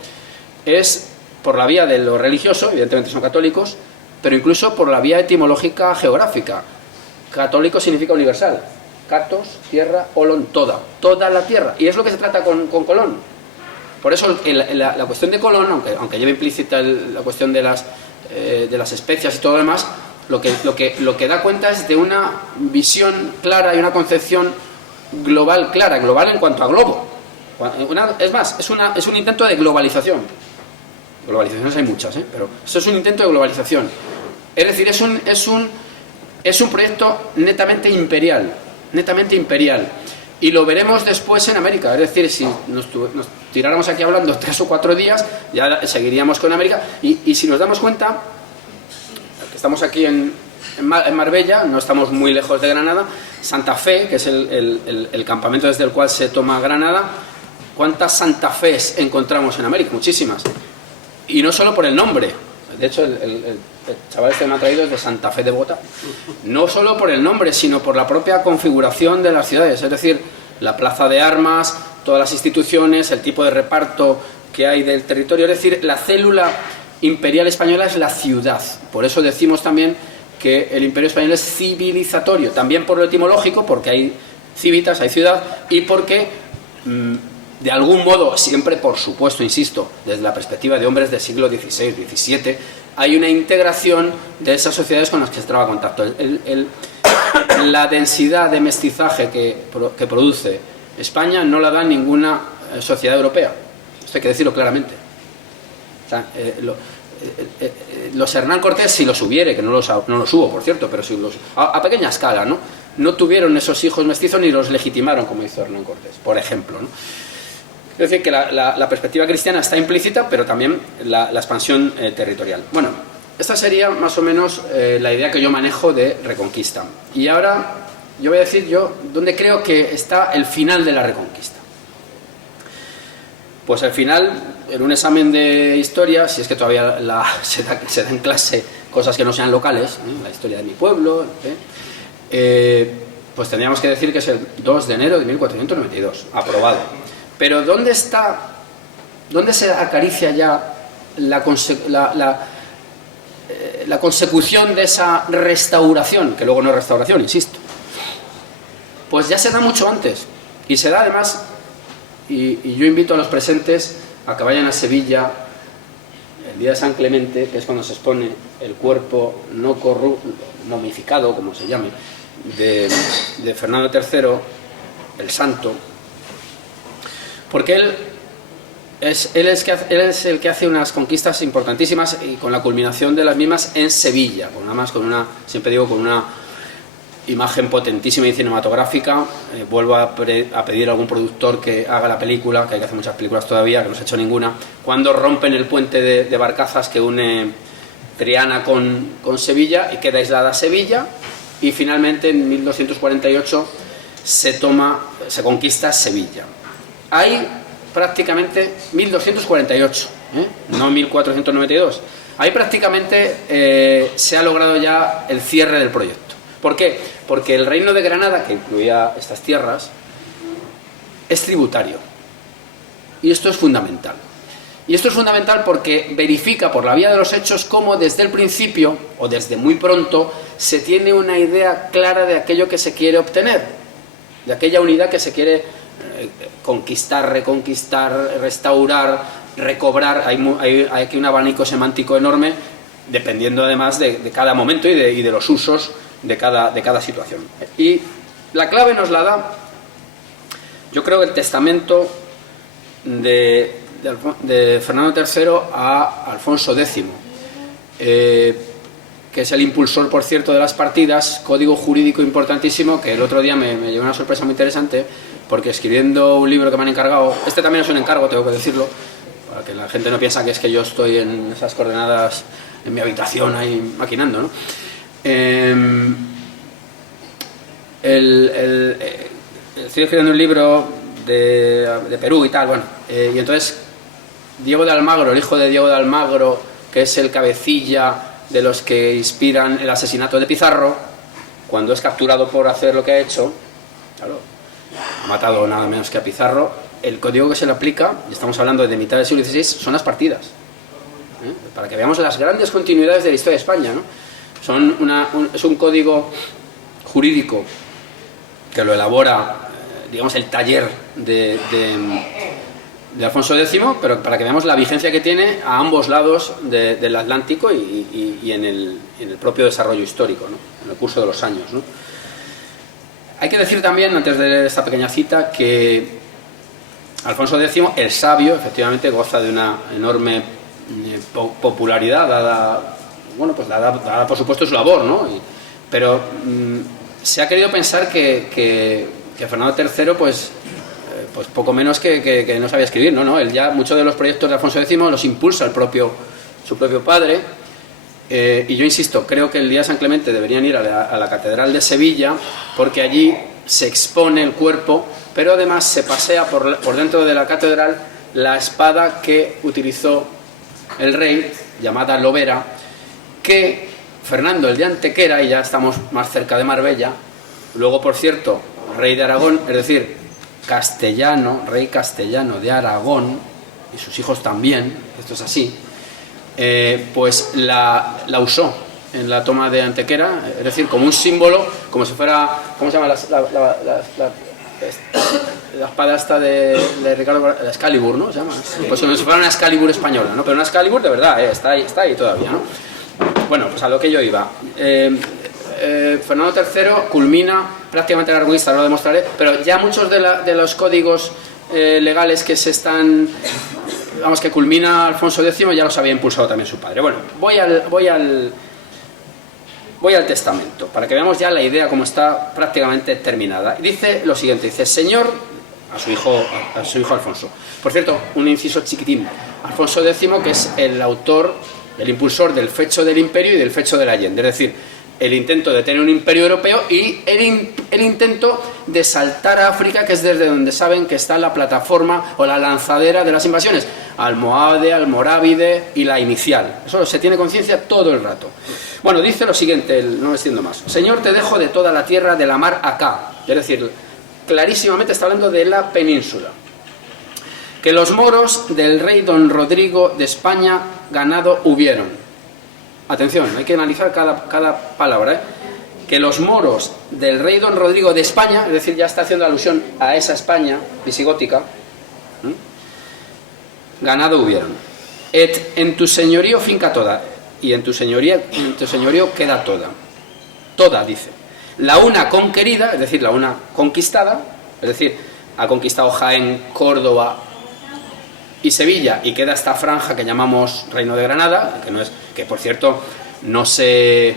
es por la vía de lo religioso, evidentemente son católicos, pero incluso por la vía etimológica geográfica. Católico significa universal. Catos, tierra, olon, toda la tierra. Y es lo que se trata con Colón. Por eso la cuestión de Colón, aunque lleva implícita la cuestión de las especias y todo lo demás, lo que da cuenta es de una visión clara y una concepción global clara, global en cuanto a globo. Es más, es un intento de globalización. Globalizaciones hay muchas, pero esto es un intento de globalización. Es decir, es un proyecto netamente imperial. Y lo veremos después en América. Es decir, si nos tiráramos aquí hablando 3 o 4 días, ya seguiríamos con América. Y si nos damos cuenta, que estamos aquí en Marbella, no estamos muy lejos de Granada, Santa Fe, que es el campamento desde el cual se toma Granada, ¿cuántas Santa Fes encontramos en América? Muchísimas. Y no solo por el nombre. De hecho, el chaval este me ha traído es de Santa Fe de Bogotá. No solo por el nombre, sino por la propia configuración de las ciudades. Es decir, la plaza de armas, todas las instituciones, el tipo de reparto que hay del territorio. Es decir, la célula imperial española es la ciudad. Por eso decimos también que el imperio español es civilizatorio. También por lo etimológico, porque hay civitas, hay ciudad, y porque de algún modo, siempre por supuesto, insisto, desde la perspectiva de hombres del siglo XVI, XVII, hay una integración de esas sociedades con las que se traba contacto. La densidad de mestizaje que produce España no la da ninguna sociedad europea. Esto hay que decirlo claramente. O sea, los Hernán Cortés, si los hubiere, que no los hubo, por cierto, pero si a pequeña escala, no tuvieron esos hijos mestizos ni los legitimaron, como hizo Hernán Cortés, por ejemplo, Es decir, que la perspectiva cristiana está implícita, pero también la expansión territorial. Bueno, esta sería más o menos la idea que yo manejo de Reconquista. Y ahora yo voy a decir dónde creo que está el final de la Reconquista. Pues al final, en un examen de historia, si es que todavía se da en clase cosas que no sean locales, la historia de mi pueblo, pues tendríamos que decir que es el 2 de enero de 1492, aprobado. Pero ¿dónde se acaricia ya la consecución de esa restauración, que luego no es restauración, insisto? Pues ya se da mucho antes, y se da además, y yo invito a los presentes a que vayan a Sevilla el día de San Clemente, que es cuando se expone el cuerpo no momificado, como se llame, de Fernando III, el Santo, porque él es el que hace unas conquistas importantísimas, y con la culminación de las mismas en Sevilla, siempre digo, con una imagen potentísima y cinematográfica. Vuelvo a pedir a algún productor que haga la película, que hay que hacer muchas películas todavía, que no se ha hecho ninguna, cuando rompen el puente de Barcazas que une Triana con Sevilla, y queda aislada Sevilla, y finalmente en 1248 se conquista Sevilla. Hay prácticamente 1248, no 1492. Ahí prácticamente se ha logrado ya el cierre del proyecto. ¿Por qué? Porque el reino de Granada, que incluía estas tierras, es tributario. Y esto es fundamental. Y esto es fundamental porque verifica por la vía de los hechos cómo desde el principio, o desde muy pronto, se tiene una idea clara de aquello que se quiere obtener, de aquella unidad que se quiere conquistar, reconquistar, restaurar, recobrar. Hay aquí un abanico semántico enorme, dependiendo además de cada momento y de los usos de cada situación. Y la clave nos la da, yo creo, el testamento de Fernando III a Alfonso X, que es el impulsor, por cierto, de las partidas, código jurídico importantísimo, que el otro día me llevó una sorpresa muy interesante, porque escribiendo un libro que me han encargado, este también es un encargo, tengo que decirlo, para que la gente no piensa que es que yo estoy en esas coordenadas en mi habitación ahí maquinando, ¿no? Estoy escribiendo un libro de Perú y tal, bueno, y entonces Diego de Almagro, el hijo de Diego de Almagro, que es el cabecilla de los que inspiran el asesinato de Pizarro, cuando es capturado por hacer lo que ha hecho, claro, ha matado nada menos que a Pizarro, el código que se le aplica, y estamos hablando de mitad del siglo XVI, son las partidas, para que veamos las grandes continuidades de la historia de España, ¿no? Es un código jurídico que lo elabora, digamos, el taller de Alfonso X, pero para que veamos la vigencia que tiene a ambos lados del Atlántico y en el propio desarrollo histórico, ¿no? En el curso de los años, ¿no? Hay que decir también, antes de esta pequeña cita, que Alfonso X, el sabio, efectivamente goza de una enorme popularidad dada, bueno, pues dada por supuesto su labor, ¿no? Pero se ha querido pensar que Fernando III, pues poco menos que no sabía escribir, ¿no? Él ya, muchos de los proyectos de Alfonso X los impulsa su propio padre, y yo insisto, creo que el día de San Clemente deberían ir a la Catedral de Sevilla, porque allí se expone el cuerpo, pero además se pasea por dentro de la catedral la espada que utilizó el rey, llamada Lobera, que Fernando el de Antequera, y ya estamos más cerca de Marbella, luego, por cierto, rey de Aragón, es decir, castellano, rey castellano de Aragón, y sus hijos también, esto es así, pues la usó en la toma de Antequera, es decir, como un símbolo, como si fuera, ¿cómo se llama la espada esta de Ricardo, la Excalibur, ¿no? Se llama, pues como si fuera una Excalibur española, ¿no? Pero una Excalibur de verdad, está ahí todavía, ¿no? Bueno, pues a lo que yo iba. Fernando III culmina prácticamente la Reconquista, lo demostraré, pero ya muchos de los códigos legales que que culmina Alfonso X ya los había impulsado también su padre. Bueno, voy al testamento, para que veamos ya la idea como está prácticamente terminada. Dice lo siguiente, dice: Señor, a su hijo Alfonso. Por cierto, un inciso chiquitín. Alfonso X, que es el autor, el impulsor del fecho del imperio y del fecho de la Allende, es decir, el intento de tener un imperio europeo y el intento de saltar a África, que es desde donde saben que está la plataforma o la lanzadera de las invasiones, almohade, almorávide y la inicial. Eso se tiene conciencia todo el rato. Bueno, dice lo siguiente, no me extiendo más: Señor, te dejo de toda la tierra, de la mar acá. Es decir, clarísimamente está hablando de la península. Que los moros del rey don Rodrigo de España ganado hubieron. Atención, hay que analizar cada palabra, ¿eh? Que los moros del rey don Rodrigo de España, es decir, ya está haciendo alusión a esa España visigótica, ganado hubieron. Et en tu señorío finca toda, y en tu señorío queda toda. Toda, dice. La una conquerida, es decir, la una conquistada, es decir, ha conquistado Jaén, Córdoba y Sevilla, y queda esta franja que llamamos Reino de Granada, que por cierto no se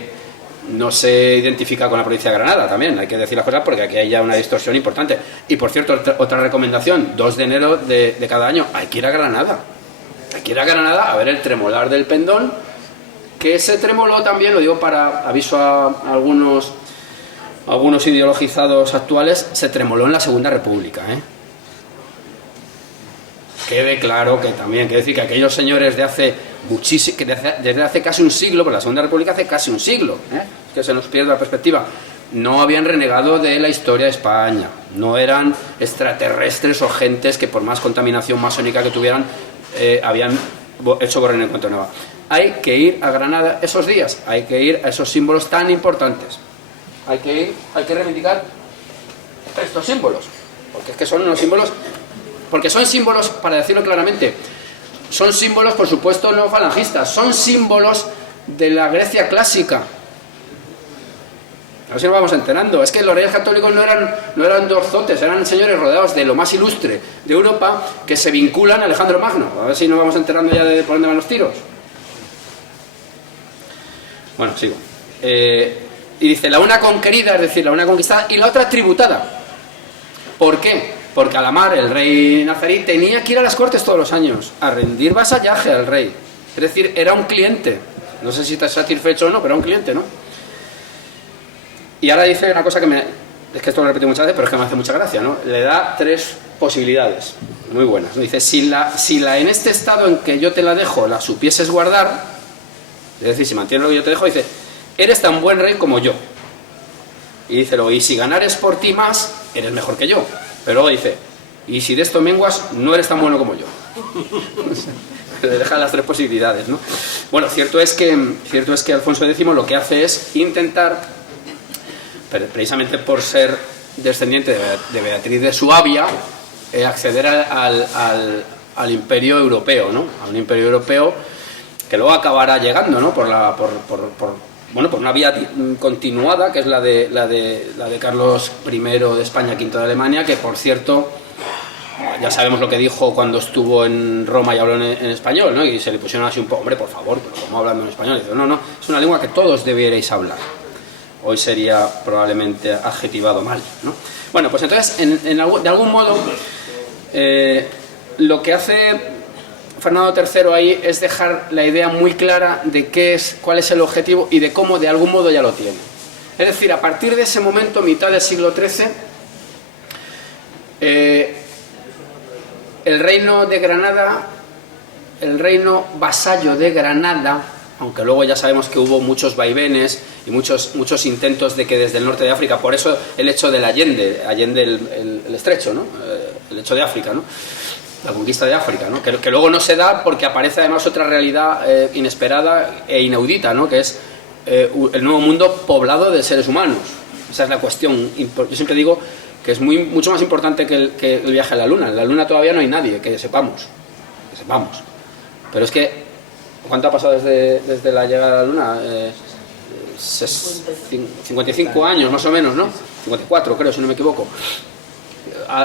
identifica con la provincia de Granada, también hay que decir las cosas porque aquí hay ya una distorsión importante. Y por cierto, otra recomendación: 2 de enero de cada año hay que ir a Granada, a ver el tremolar del Pendón, que se tremoló también, lo digo para aviso a algunos ideologizados actuales, se tremoló en la Segunda República, Quede claro que también, quiere decir que aquellos señores de hace muchísimo, desde hace casi un siglo, por la Segunda República hace casi un siglo, que se nos pierde la perspectiva, no habían renegado de la historia de España, no eran extraterrestres o gentes que por más contaminación masónica que tuvieran, habían hecho borrón en cuenta nueva. Hay que ir a Granada esos días, hay que ir a esos símbolos tan importantes, hay que reivindicar estos símbolos, porque es que son unos símbolos. Porque son símbolos, para decirlo claramente, son símbolos, por supuesto, no falangistas, son símbolos de la Grecia clásica. A ver si nos vamos enterando. Es que los reyes católicos no eran dorzotes, eran señores rodeados de lo más ilustre de Europa, que se vinculan a Alejandro Magno. A ver si nos vamos enterando ya de por dónde van los tiros. Bueno, sigo. Y dice, la una conquerida, es decir, la una conquistada, y la otra tributada. ¿Por qué? Porque Alamar, el rey nazarí, tenía que ir a las cortes todos los años a rendir vasallaje al rey. Es decir, era un cliente. No sé si está satisfecho o no, pero era un cliente, ¿no? Y ahora dice una cosa que es que esto lo he repetido muchas veces, pero es que me hace mucha gracia, ¿no? Le da 3 posibilidades muy buenas, ¿no? Dice, si la en este estado en que yo te la dejo la supieses guardar, es decir, si mantienes lo que yo te dejo, dice, eres tan buen rey como yo. Y dice luego, y si ganares por ti más, eres mejor que yo. Pero luego dice, y si de esto menguas, no eres tan bueno como yo. Le deja las 3 posibilidades, ¿no? Bueno, cierto es que Alfonso X lo que hace es intentar, precisamente por ser descendiente de Beatriz de Suabia, acceder al imperio europeo, ¿no? A un imperio europeo que luego acabará llegando, ¿no? Por una vía continuada, que es la de Carlos I de España, V de Alemania, que por cierto, ya sabemos lo que dijo cuando estuvo en Roma y habló en español, ¿no? Y se le pusieron así un poco, hombre, por favor, pero ¿cómo hablando en español? Y dice, no, es una lengua que todos debierais hablar. Hoy sería probablemente adjetivado mal, ¿no? Bueno, pues entonces, de algún modo, lo que hace Fernando III ahí es dejar la idea muy clara de cuál es el objetivo y de cómo de algún modo ya lo tiene. Es decir, a partir de ese momento, mitad del siglo XIII, el reino de Granada, el reino vasallo de Granada, aunque luego ya sabemos que hubo muchos vaivenes y muchos intentos de que desde el norte de África, por eso el hecho del Allende el estrecho, ¿no? El hecho de África, ¿no? La conquista de África, ¿no? Que luego no se da porque aparece además otra realidad inesperada e inaudita, ¿no? Que es el nuevo mundo poblado de seres humanos. Esa es la cuestión. Yo siempre digo que es mucho más importante que el viaje a la Luna. En la Luna todavía no hay nadie, que sepamos. Pero es que, ¿cuánto ha pasado desde la llegada a la Luna? 55 años más o menos, ¿no? 54 creo, si no me equivoco.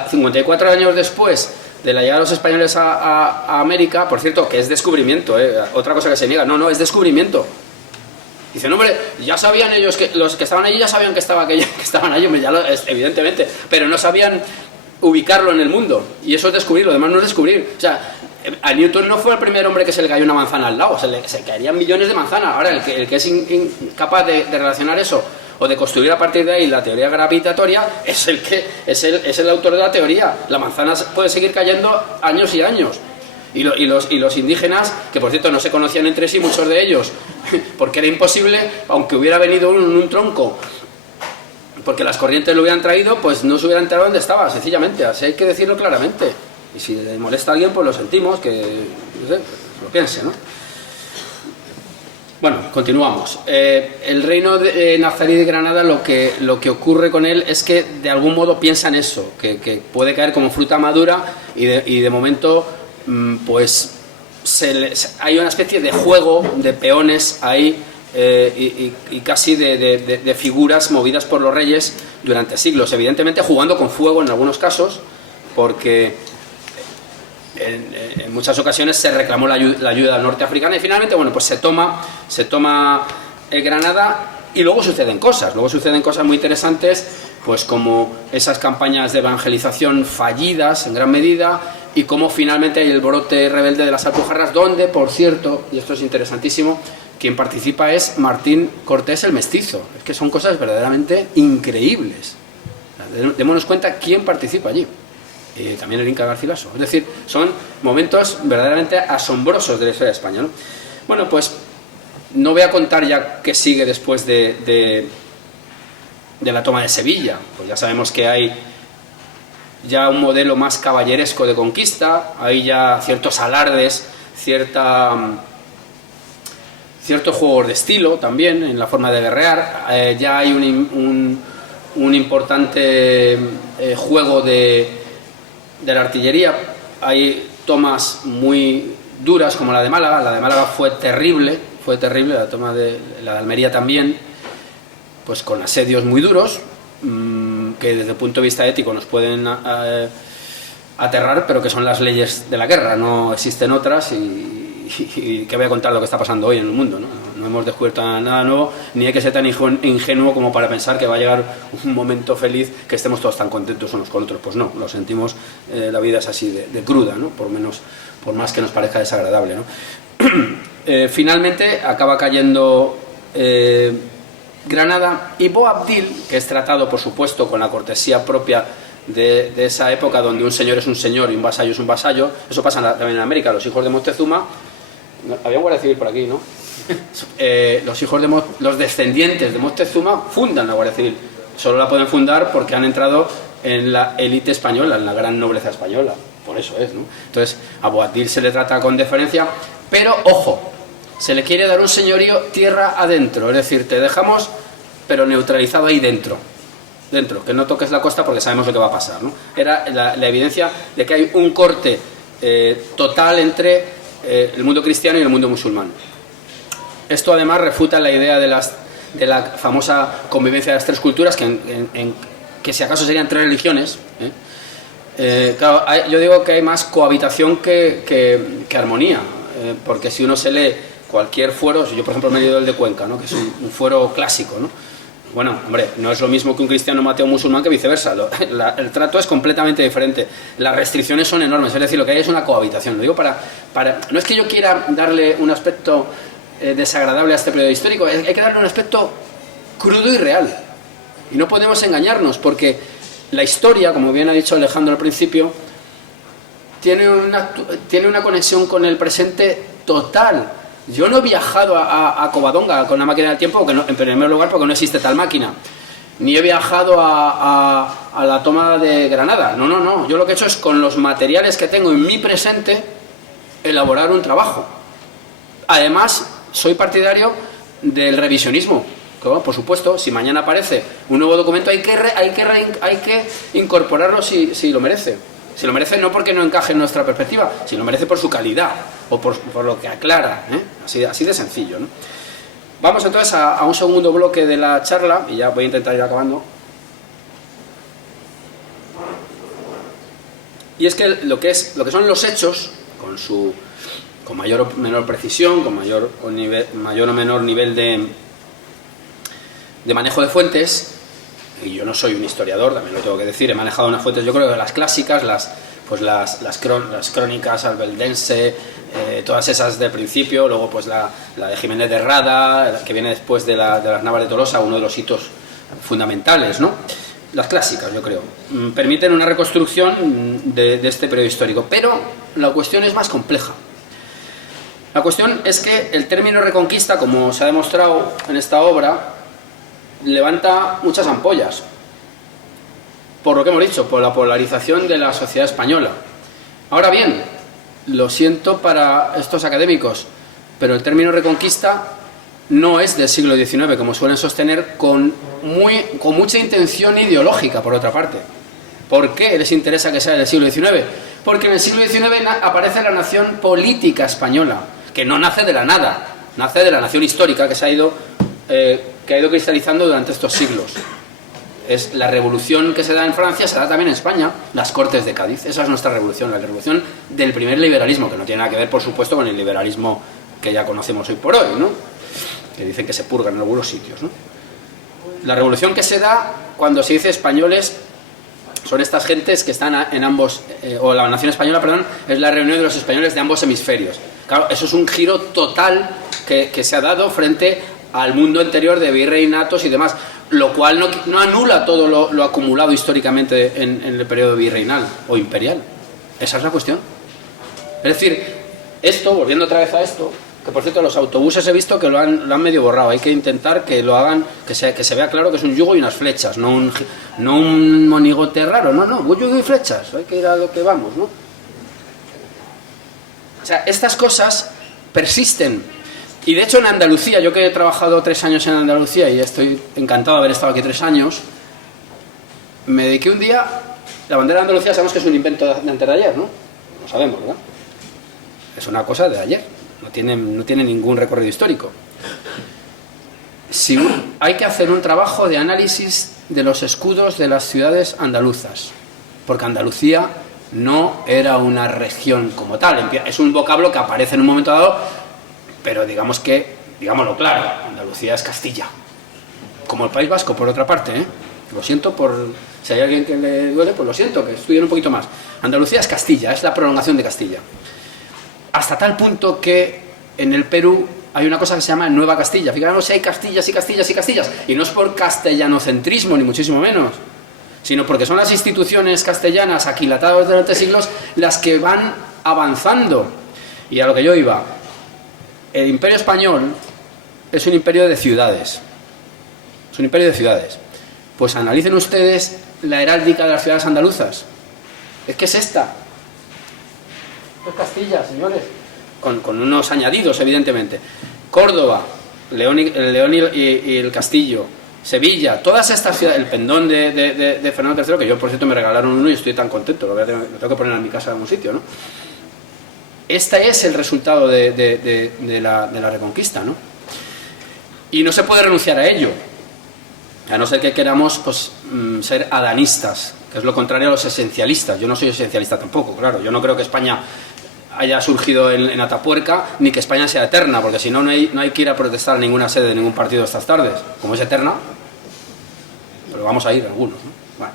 54 años después de la llegada de los españoles a América, por cierto, que es descubrimiento, otra cosa que se niega, no, es descubrimiento. Dicen, hombre, ya sabían ellos, que los que estaban allí ya sabían que estaban allí, hombre, evidentemente, pero no sabían ubicarlo en el mundo, y eso es descubrir, lo demás no es descubrir. O sea, a Newton no fue el primer hombre que se le cayó una manzana al lado, se caerían millones de manzanas. Ahora, el que es incapaz de relacionar eso o de construir a partir de ahí la teoría gravitatoria es el autor de la teoría. La manzana puede seguir cayendo años y años. Y los indígenas, que por cierto no se conocían entre sí, muchos de ellos, porque era imposible, aunque hubiera venido un tronco, porque las corrientes lo hubieran traído, pues no se hubieran enterado dónde estaba, sencillamente. Así hay que decirlo claramente. Y si le molesta a alguien, pues lo sentimos, que no sé, lo piense, ¿no? Bueno, continuamos. El reino de nazarí de Granada, lo que ocurre con él es que de algún modo piensa en eso, que puede caer como fruta madura y de momento pues hay una especie de juego de peones ahí y casi de figuras movidas por los reyes durante siglos, evidentemente jugando con fuego en algunos casos, porque en muchas ocasiones se reclamó la ayuda norteafricana y finalmente, bueno, pues se toma Granada y luego suceden cosas muy interesantes, pues como esas campañas de evangelización fallidas en gran medida y cómo finalmente hay el brote rebelde de las Alpujarras, donde, por cierto, y esto es interesantísimo, quien participa es Martín Cortés el Mestizo. Es que son cosas verdaderamente increíbles. Démonos cuenta quién participa allí. También el Inca Garcilaso. Es decir, son momentos verdaderamente asombrosos de la historia de España, ¿no? Bueno, pues no voy a contar ya qué sigue después de la toma de Sevilla. Pues ya sabemos que hay ya un modelo más caballeresco de conquista, hay ya ciertos alardes, ciertos juegos de estilo también en la forma de guerrear, ya hay un importante juego de la artillería. Hay tomas muy duras como la de Málaga fue terrible, la toma de la de Almería también, pues con asedios muy duros, que desde el punto de vista ético nos pueden aterrar, pero que son las leyes de la guerra, no existen otras y que voy a contar lo que está pasando hoy en el mundo, ¿no? hemos descubierto nada nuevo, ni hay que ser tan ingenuo como para pensar que va a llegar un momento feliz que estemos todos tan contentos unos con otros. Pues no, lo sentimos, la vida es así de cruda, ¿no? Por más que nos parezca desagradable, ¿no? Finalmente acaba cayendo Granada, y Boabdil, que es tratado, por supuesto, con la cortesía propia de esa época, donde un señor es un señor y un vasallo es un vasallo. Eso pasa también en América. Los hijos de Moctezuma, había un guardia civil por aquí, ¿no? Los descendientes de Moctezuma fundan la Guardia Civil. Solo la pueden fundar porque han entrado en la élite española, en la gran nobleza española. Por eso es, ¿no? Entonces, a Boabdil se le trata con deferencia, pero, ojo, se le quiere dar un señorío tierra adentro, es decir, te dejamos, pero neutralizado ahí dentro, que no toques la costa porque sabemos lo que va a pasar, ¿no? Era la evidencia de que hay un corte total entre el mundo cristiano y el mundo musulmán. Esto además refuta la idea de la famosa convivencia de las tres culturas, que si acaso serían tres religiones, claro, yo digo que hay más cohabitación que armonía, porque si uno se lee cualquier fuero, yo por ejemplo me he leído el de Cuenca, ¿no? Que es un fuero clásico, ¿no? Bueno, hombre, no es lo mismo que un cristiano mate a un musulmán que viceversa. El trato es completamente diferente. Las restricciones son enormes, es decir, lo que hay es una cohabitación. Lo digo no es que yo quiera darle un aspecto desagradable a este periodo histórico, hay que darle un aspecto crudo y real. Y no podemos engañarnos, porque la historia, como bien ha dicho Alejandro al principio, tiene una conexión con el presente total. Yo no he viajado a Covadonga con la máquina del tiempo, en primer lugar porque no existe tal máquina, ni he viajado a la toma de Granada. No, yo lo que he hecho es, con los materiales que tengo en mi presente, elaborar un trabajo. Además, soy partidario del revisionismo. Claro, por supuesto, si mañana aparece un nuevo documento, hay que incorporarlo si lo merece. Si lo merece no porque no encaje en nuestra perspectiva, si lo merece por su calidad o por lo que aclara, así de sencillo, ¿no? Vamos entonces a un segundo bloque de la charla, y ya voy a intentar ir acabando. Y es que lo que son los hechos, con mayor o menor precisión, con mayor o menor nivel de manejo de fuentes, y yo no soy un historiador, también lo tengo que decir, he manejado unas fuentes, yo creo que las clásicas, las crónicas albeldense, todas esas del principio, luego pues la de Jiménez de Rada, que viene después de las Navas de Tolosa, uno de los hitos fundamentales, ¿no? Las clásicas, yo creo, permiten una reconstrucción de este periodo histórico, pero la cuestión es más compleja. La cuestión es que el término reconquista, como se ha demostrado en esta obra, levanta muchas ampollas, por lo que hemos dicho, por la polarización de la sociedad española. Ahora bien, lo siento para estos académicos, pero el término reconquista no es del siglo XIX, como suelen sostener con mucha intención ideológica, por otra parte. ¿Por qué les interesa que sea del siglo XIX? Porque en el siglo XIX aparece la nación política española, que no nace de la nada, nace de la nación histórica que se ha ido cristalizando durante estos siglos. Es la revolución que se da en Francia, se da también en España, las Cortes de Cádiz. Esa es nuestra revolución, la revolución del primer liberalismo, que no tiene nada que ver, por supuesto, con el liberalismo que ya conocemos hoy por hoy, ¿no? Que dicen que se purgan en algunos sitios, ¿no? La revolución que se da cuando se dice españoles son estas gentes que están en ambos, o la nación española, perdón, es la reunión de los españoles de ambos hemisferios. Claro, eso es un giro total que se ha dado frente al mundo anterior de virreinatos y demás, lo cual no anula todo lo acumulado históricamente en el periodo virreinal o imperial. Esa es la cuestión. Es decir, esto, volviendo otra vez a esto, que por cierto los autobuses he visto que lo han medio borrado, hay que intentar que lo hagan, que se vea claro que es un yugo y unas flechas, no un monigote raro, un yugo y flechas, hay que ir a lo que vamos, ¿no? O sea, estas cosas persisten. Y de hecho en Andalucía, yo que he trabajado 3 años en Andalucía y estoy encantado de haber estado aquí 3 años, me dediqué un día, la bandera de Andalucía sabemos que es un invento de antes de ayer, ¿no? Lo sabemos, ¿verdad? Es una cosa de ayer, no tiene ningún recorrido histórico. Si hay que hacer un trabajo de análisis de los escudos de las ciudades andaluzas, porque Andalucía no era una región como tal, es un vocablo que aparece en un momento dado, pero digamos que digámoslo claro, Andalucía es Castilla. Como el País Vasco, por otra parte, ¿eh? Lo siento por... Si hay alguien que le duele, pues lo siento, que estudien un poquito más. Andalucía es Castilla, es la prolongación de Castilla. Hasta tal punto que en el Perú hay una cosa que se llama Nueva Castilla. Fijaros si hay Castillas y Castillas y Castillas. Y no es por castellanocentrismo, ni muchísimo menos, sino porque son las instituciones castellanas aquilatadas durante siglos las que van avanzando. Y a lo que yo iba, el Imperio Español es un imperio de ciudades. Es un imperio de ciudades. Pues analicen ustedes la heráldica de las ciudades andaluzas. Es que es esta. Es Castilla, señores. Con unos añadidos, evidentemente. Córdoba, León y el Castillo, Sevilla, todas estas ciudades, el pendón de Fernando III, que yo por cierto me regalaron uno y estoy tan contento, lo tengo que poner en mi casa en algún sitio, ¿no? Este es el resultado de la Reconquista, ¿no? Y no se puede renunciar a ello, a no ser que queramos pues, ser adanistas, que es lo contrario a los esencialistas. Yo no soy esencialista tampoco, claro, yo no creo que España haya surgido en Atapuerca, ni que España sea eterna, porque si no, no hay que ir a protestar a ninguna sede de ningún partido estas tardes. Como es eterna, pero vamos a ir algunos, ¿no? Bueno.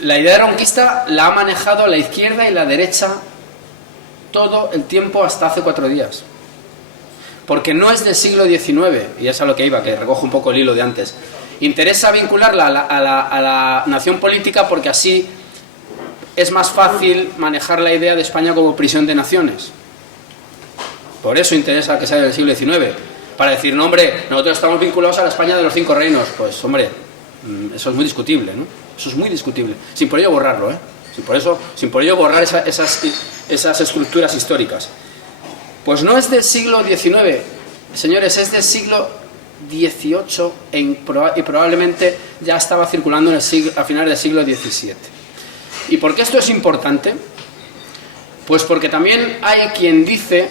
La idea de Reconquista la ha manejado la izquierda y la derecha todo el tiempo hasta hace 4 días. Porque no es del siglo XIX, y es a lo que iba, que recojo un poco el hilo de antes. Interesa vincularla a la nación política porque así es más fácil manejar la idea de España como prisión de naciones. Por eso interesa que sea del siglo XIX. Para decir, no, hombre, nosotros estamos vinculados a la España de los 5 reinos. Pues, hombre, eso es muy discutible, ¿no? Eso es muy discutible. Sin por ello borrarlo, ¿eh? Sin por ello borrar esas estructuras históricas. Pues no es del siglo XIX, señores, es del siglo XVIII y probablemente ya estaba circulando a finales del siglo XVII. ¿Y por qué esto es importante? Pues porque también hay quien dice,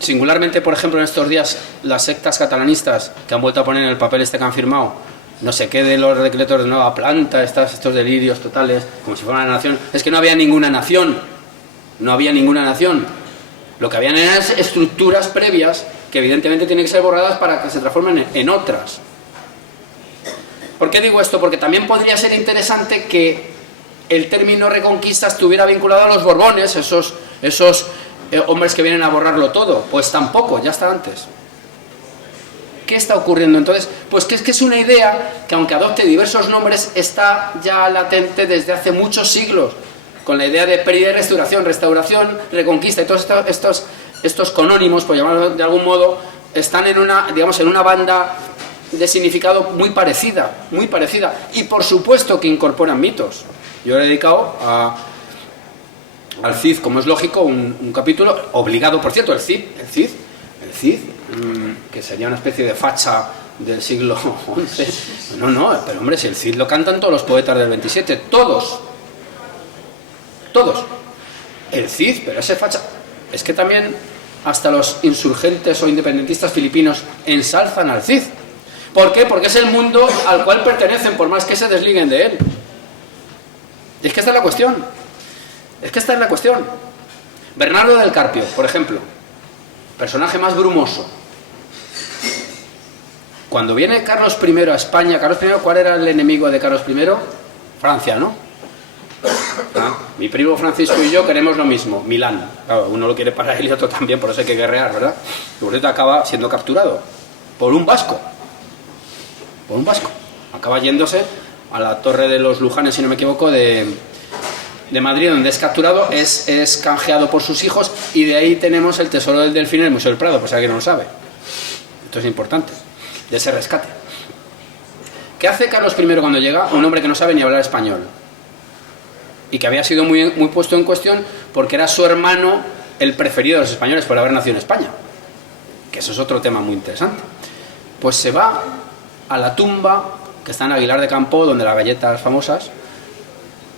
singularmente por ejemplo en estos días las sectas catalanistas que han vuelto a poner en el papel este que han firmado, no sé qué de los decretos de nueva planta, estos delirios totales, como si fuera una nación. Es que no había ninguna nación, no había ninguna nación. Lo que habían eran estructuras previas que evidentemente tienen que ser borradas para que se transformen en otras. ¿Por qué digo esto? Porque también podría ser interesante que el término Reconquista estuviera vinculado a los Borbones, esos hombres que vienen a borrarlo todo. Pues tampoco, ya está antes. ¿Qué está ocurriendo entonces? Pues que es una idea que, aunque adopte diversos nombres, está ya latente desde hace muchos siglos, con la idea de pérdida y restauración, reconquista, y todos estos conónimos, por llamarlo de algún modo, están en una banda de significado muy parecida, y por supuesto que incorporan mitos. Yo he dedicado al Cid, como es lógico, un capítulo obligado, por cierto, el Cid, que sería una especie de facha del siglo XI. No, pero hombre, si el Cid lo cantan todos los poetas del 27, todos. El Cid, pero ese facha... Es que también hasta los insurgentes o independentistas filipinos ensalzan al Cid. ¿Por qué? Porque es el mundo al cual pertenecen, por más que se desliguen de él. Y es que esta es la cuestión. Bernardo del Carpio, por ejemplo, personaje más brumoso. Cuando viene Carlos I a España, ¿cuál era el enemigo de Carlos I? Francia, ¿no? Mi primo Francisco y yo queremos lo mismo, Milán. Claro, uno lo quiere para él y otro también, por eso hay que guerrear, ¿verdad? Y usted acaba siendo capturado por un vasco. Acaba yéndose a la Torre de los Lujanes, si no me equivoco, de Madrid, donde es capturado, es canjeado por sus hijos, y de ahí tenemos el tesoro del delfín en el Museo del Prado, por si alguien no lo sabe. Esto es importante, de ese rescate. ¿Qué hace Carlos I cuando llega? Un hombre que no sabe ni hablar español, y que había sido muy puesto en cuestión porque era su hermano el preferido de los españoles por haber nacido en España, que eso es otro tema muy interesante. Pues se va a la tumba que está en Aguilar de Campo, donde las galletas famosas,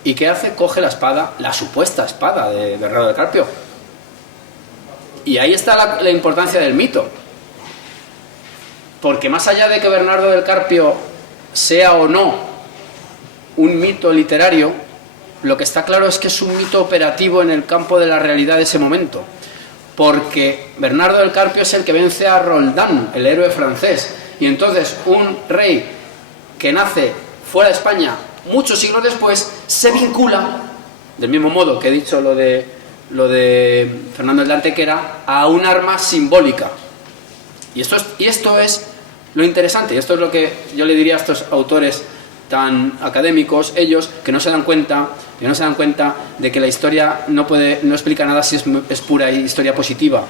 y ¿qué hace? Coge la espada, la supuesta espada de Bernardo del Carpio, y ahí está la importancia del mito, porque más allá de que Bernardo del Carpio sea o no un mito literario, lo que está claro es que es un mito operativo en el campo de la realidad de ese momento. porque Bernardo del Carpio es el que vence a Roldán, el héroe francés, y entonces un rey que nace fuera de España muchos siglos después se vincula, del mismo modo que he dicho lo de Fernando el de Antequera, a un arma simbólica. Y esto es lo interesante, y esto es lo que yo le diría a estos autores tan académicos, ellos que no se dan cuenta de que la historia no explica nada si es pura historia positiva,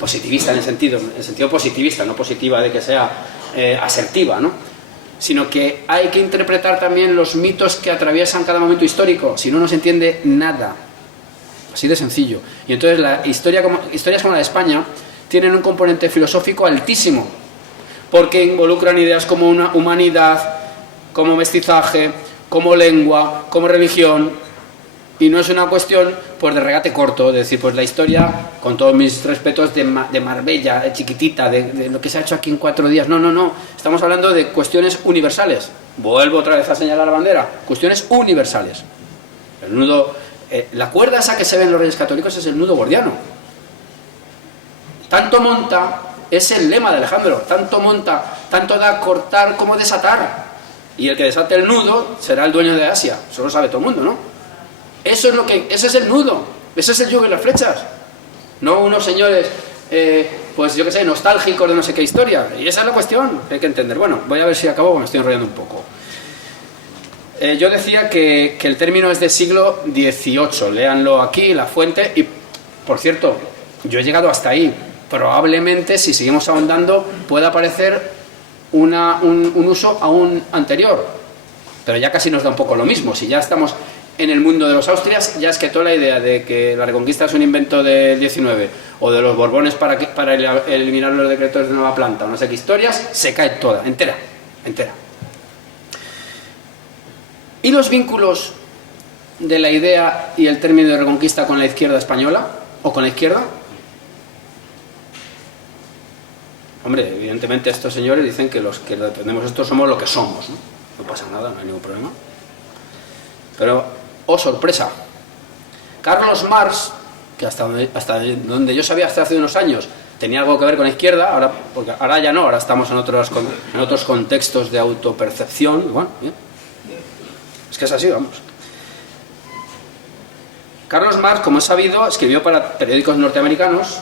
positivista en el sentido positivista, no positiva de que sea asertiva, ¿no? Sino que hay que interpretar también los mitos que atraviesan cada momento histórico, si no, no se entiende nada, así de sencillo. Y entonces historias como la de España tienen un componente filosófico altísimo, porque involucran ideas como una humanidad, como mestizaje, como lengua, como religión, y no es una cuestión pues de regate corto, de decir, pues la historia, con todos mis respetos, de Marbella, chiquitita, de lo que se ha hecho aquí en 4 días. No, estamos hablando de cuestiones universales. Vuelvo otra vez a señalar la bandera, cuestiones universales. El nudo, la cuerda esa que se ve en los Reyes Católicos es el nudo gordiano. Tanto monta, es el lema de Alejandro, tanto monta, tanto da cortar como desatar. Y el que desate el nudo será el dueño de Asia. Eso lo sabe todo el mundo, ¿no? Ese es el nudo, ese es el yugo y las flechas. No unos señores, pues yo qué sé, nostálgicos de no sé qué historia. Y esa es la cuestión que hay que entender. Bueno, voy a ver si acabo, me estoy enrollando un poco. Yo decía que el término es del siglo XVIII. Léanlo aquí, la fuente. Y, por cierto, yo he llegado hasta ahí. Probablemente, si seguimos ahondando, pueda aparecer un uso aún anterior, pero ya casi nos da un poco lo mismo. Si ya estamos en el mundo de los Austrias, ya es que toda la idea de que la Reconquista es un invento del 19 o de los Borbones para eliminar los decretos de nueva planta o no sé qué historias, se cae toda, entera. ¿Y los vínculos de la idea y el término de Reconquista con la izquierda española o con la izquierda? Hombre, evidentemente estos señores dicen que los que defendemos esto somos lo que somos, ¿no? No pasa nada, no hay ningún problema. Pero, oh sorpresa, Carlos Marx, que hasta donde yo sabía hasta hace unos años tenía algo que ver con la izquierda, porque ahora ya no, ahora estamos en otros contextos de autopercepción, bueno, bien. Es que es así, vamos. Carlos Marx, como es sabido, escribió para periódicos norteamericanos.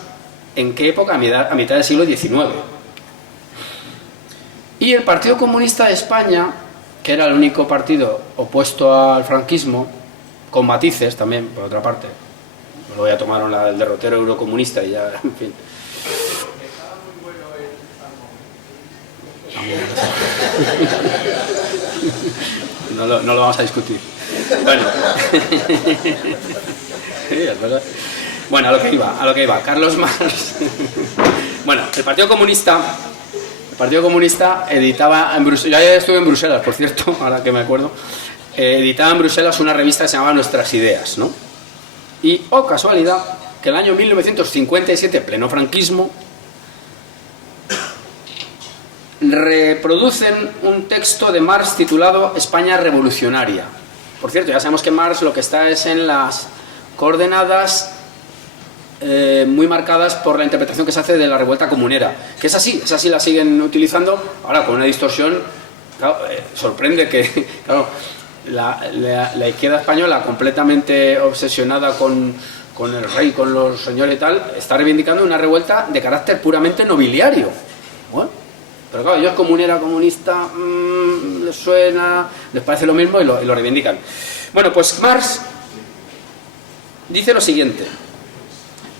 ¿En qué época? A mitad del siglo XIX. Y el Partido Comunista de España, que era el único partido opuesto al franquismo, con matices también, por otra parte. Luego ya tomaron el derrotero eurocomunista y ya, en fin. No lo vamos a discutir. Bueno. Sí, es verdad. Bueno, a lo que iba. Carlos Marx. Bueno, el Partido Comunista editaba en Bruselas, ya estuve en Bruselas, por cierto, ahora que me acuerdo, editaba en Bruselas una revista que se llamaba Nuestras Ideas, ¿no? Y, oh casualidad, que el año 1957, pleno franquismo, reproducen un texto de Marx titulado España revolucionaria. Por cierto, ya sabemos que Marx lo que está es en las coordenadas muy marcadas por la interpretación que se hace de la revuelta comunera, que es así la siguen utilizando, ahora con una distorsión. Claro, sorprende que claro, la izquierda española, completamente obsesionada con el rey, con los señores y tal, está reivindicando una revuelta de carácter puramente nobiliario. Bueno, pero claro, ellos comunera, comunista, les suena, les parece lo mismo y lo reivindican. Bueno, pues Marx dice lo siguiente.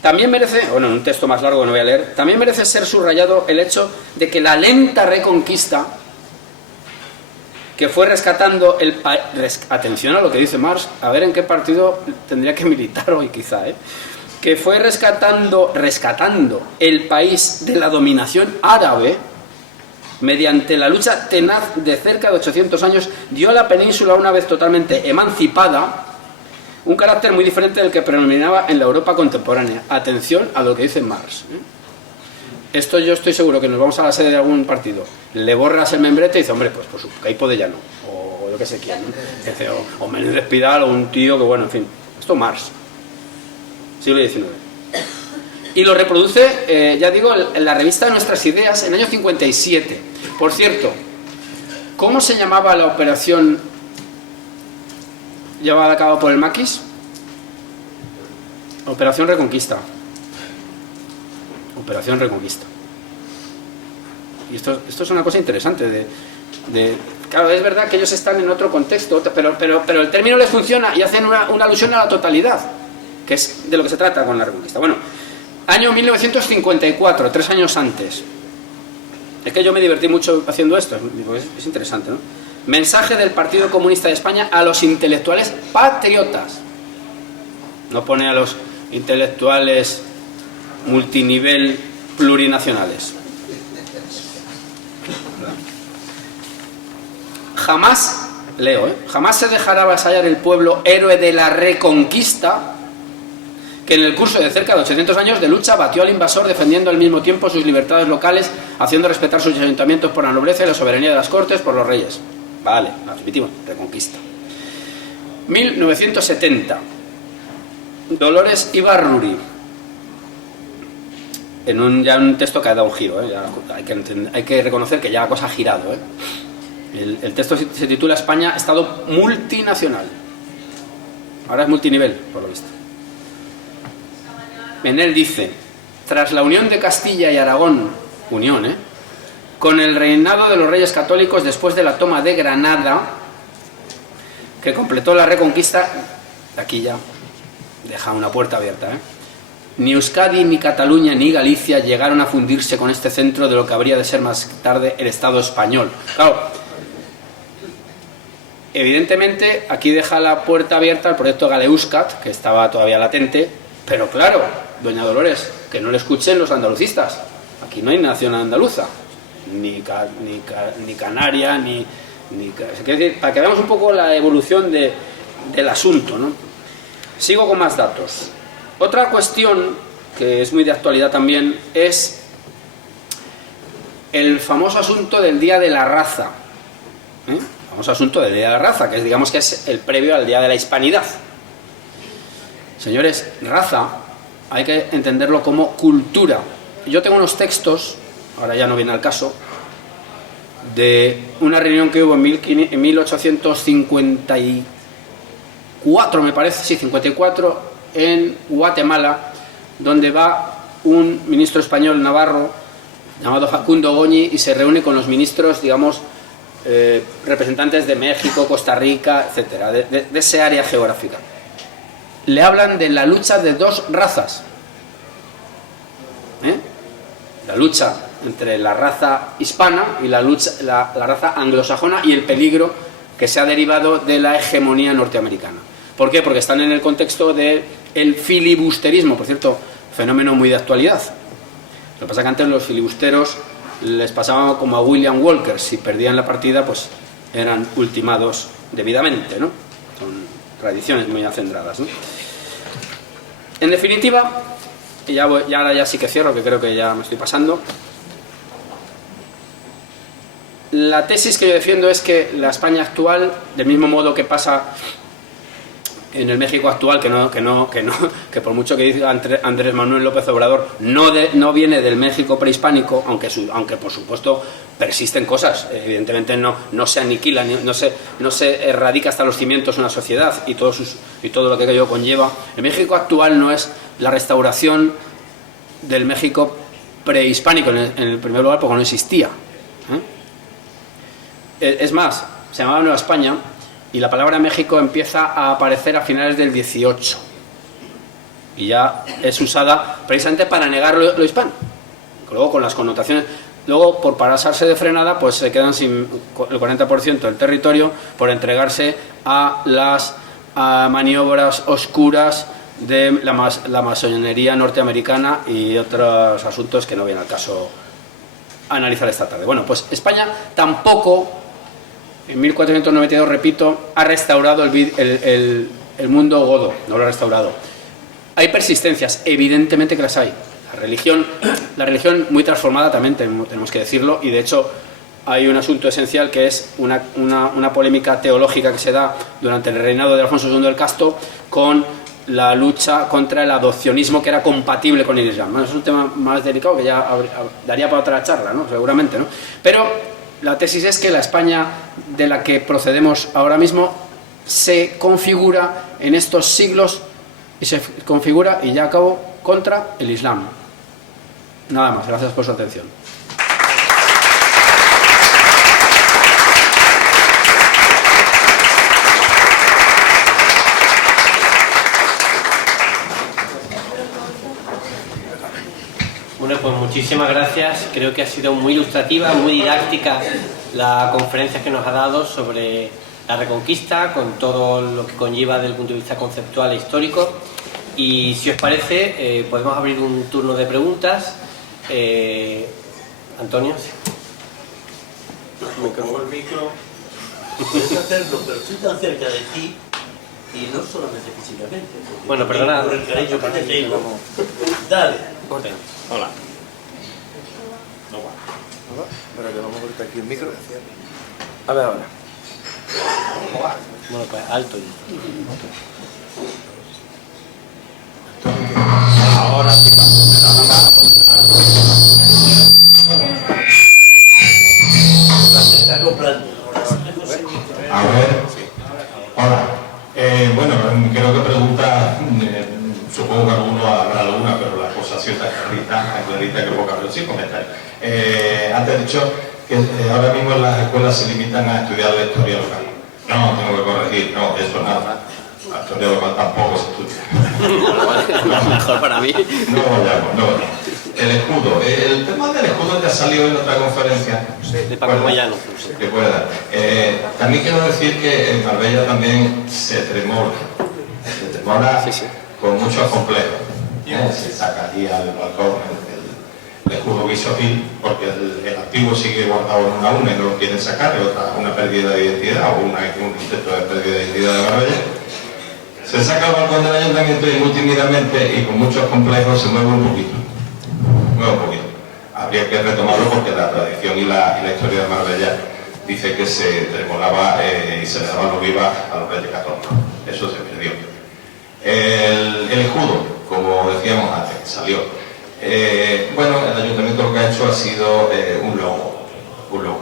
También merece, bueno, en un texto más largo que no voy a leer, también merece ser subrayado el hecho de que la lenta reconquista que fue rescatando atención a lo que dice Marx, a ver en qué partido tendría que militar hoy quizá, que fue rescatando el país de la dominación árabe mediante la lucha tenaz de cerca de 800 años, dio a la península, una vez totalmente emancipada, un carácter muy diferente del que predominaba en la Europa contemporánea. Atención a lo que dice Marx. Esto yo estoy seguro que nos vamos a la sede de algún partido, le borras el membrete y dice, hombre, pues por su Caipo de Llano, o yo que sé quién, ¿no? O Menéndez Pidal, o un tío que, bueno, en fin. Esto Marx, siglo XIX. Y lo reproduce, ya digo, en la revista de Nuestras Ideas, en el año 57. Por cierto, ¿cómo se llamaba la operación llevada a cabo por el Maquis? Operación Reconquista. Operación Reconquista. Y esto es una cosa interesante claro, es verdad que ellos están en otro contexto, pero el término les funciona y hacen una alusión a la totalidad, que es de lo que se trata con la Reconquista. Bueno, año 1954, 3 años antes. Es que yo me divertí mucho haciendo esto, es interesante, ¿no? Mensaje del Partido Comunista de España a los intelectuales patriotas. No pone a los intelectuales multinivel plurinacionales. Jamás, leo, jamás se dejará avasallar el pueblo héroe de la Reconquista, que en el curso de cerca de 800 años de lucha batió al invasor defendiendo al mismo tiempo sus libertades locales, haciendo respetar sus ayuntamientos por la nobleza y la soberanía de las cortes por los reyes. Vale, repetimos, Reconquista. 1970. Dolores Ibarruri. En un texto que ha dado un giro, ya hay que reconocer que ya la cosa ha girado. El texto se titula España, Estado multinacional. Ahora es multinivel, por lo visto. En él dice: tras la unión de Castilla y Aragón, con el reinado de los reyes católicos después de la toma de Granada, que completó la Reconquista, aquí ya deja una puerta abierta, ni Euskadi, ni Cataluña, ni Galicia llegaron a fundirse con este centro de lo que habría de ser más tarde el Estado español. Claro, evidentemente aquí deja la puerta abierta al proyecto Galeuscat, que estaba todavía latente, pero claro, doña Dolores, que no le escuchen los andalucistas. Aquí no hay nación andaluza, ni canaria, ni para que veamos un poco la evolución del asunto, ¿no? Sigo con más datos. Otra cuestión que es muy de actualidad también es el famoso asunto del Día de la Raza. El famoso asunto del Día de la Raza, que digamos que es el previo al Día de la Hispanidad. Señores, raza hay que entenderlo como cultura. Yo tengo unos textos, ahora ya no viene al caso, de una reunión que hubo en 1854, me parece, sí, 54, en Guatemala, donde va un ministro español navarro llamado Facundo Goñi y se reúne con los ministros, digamos, representantes de México, Costa Rica, etcétera, de ese área geográfica. Le hablan de la lucha de dos razas, la lucha entre la raza hispana y la raza anglosajona, y el peligro que se ha derivado de la hegemonía norteamericana. ¿Por qué? Porque están en el contexto del filibusterismo, por cierto, fenómeno muy de actualidad. Lo que pasa es que antes los filibusteros les pasaba como a William Walker: si perdían la partida, pues eran ultimados debidamente, ¿no? Son tradiciones muy acendradas, ¿no? En definitiva, y ahora ya sí que cierro, que creo que ya me estoy pasando. La tesis que yo defiendo es que la España actual, del mismo modo que pasa en el México actual, que por mucho que diga Andrés Manuel López Obrador, no viene del México prehispánico, aunque por supuesto persisten cosas, evidentemente no se aniquila, no se erradica hasta los cimientos una sociedad y todo lo que ello conlleva. El México actual no es la restauración del México prehispánico, en el primer lugar porque no existía. Es más, se llamaba Nueva España, y la palabra México empieza a aparecer a finales del 18 y ya es usada precisamente para negar lo hispano. Luego, con las connotaciones, luego por pasarse de frenada, pues se quedan sin el 40% del territorio por entregarse a las maniobras oscuras de la masonería norteamericana y otros asuntos que no viene al caso analizar esta tarde. Bueno, pues España tampoco, en 1492, repito, ha restaurado el mundo godo, no lo ha restaurado. Hay persistencias, evidentemente que las hay. La religión muy transformada también, tenemos que decirlo, y de hecho hay un asunto esencial que es una polémica teológica que se da durante el reinado de Alfonso II el Casto con la lucha contra el adopcionismo que era compatible con el Islam. Bueno, es un tema más delicado que ya daría para otra charla, ¿no? Seguramente, ¿no? Pero la tesis es que la España de la que procedemos ahora mismo se configura en estos siglos y se configura, y ya acabo, contra el Islam. Nada más, gracias por su atención. Bueno, pues muchísimas gracias. Creo que ha sido muy ilustrativa, muy didáctica la conferencia que nos ha dado sobre la Reconquista, con todo lo que conlleva desde el punto de vista conceptual e histórico. Y si os parece, podemos abrir un turno de preguntas. Antonio. Como el micro, puedes hacerlo, pero estoy tan cerca de ti y no solamente físicamente. Bueno, perdona. Por el cariño que te tengo. Dale. Hola. No va. Espera que vamos a cortar aquí el micro. A ver ahora. Bueno, pues alto. Ahora sí Está comprando. A ver, hola. Bueno, creo que pregunta, supongo que alguno habrá alguna, pero la cosa ha sido tan clarita que poca, pero sí comentar. Antes he dicho que ahora mismo en las escuelas se limitan a estudiar la historia local. No, tengo que corregir, no, eso nada. La historia local tampoco se estudia. Mejor para mí. No vayamos, no. El escudo. El tema del escudo ya salió en otra conferencia. De Paco Moyano. Que pueda. También quiero decir que en Marbella también se tremora con muchos complejos. Se saca aquí al balcón el escudo Guisojil, porque el antiguo sigue guardado en una urna y no lo quieren sacar, es una pérdida de identidad o un intento de pérdida de identidad de Marbella. Se saca al balcón del ayuntamiento y muy tímidamente y con muchos complejos se mueve un poquito. Habría que retomarlo porque la tradición y la historia de Marbella dice que se tremolaba y se le daba lo viva a los reyes católicos. Eso se perdió. El escudo, como decíamos antes, salió. Bueno, el ayuntamiento lo que ha hecho ha sido un logo. Bueno,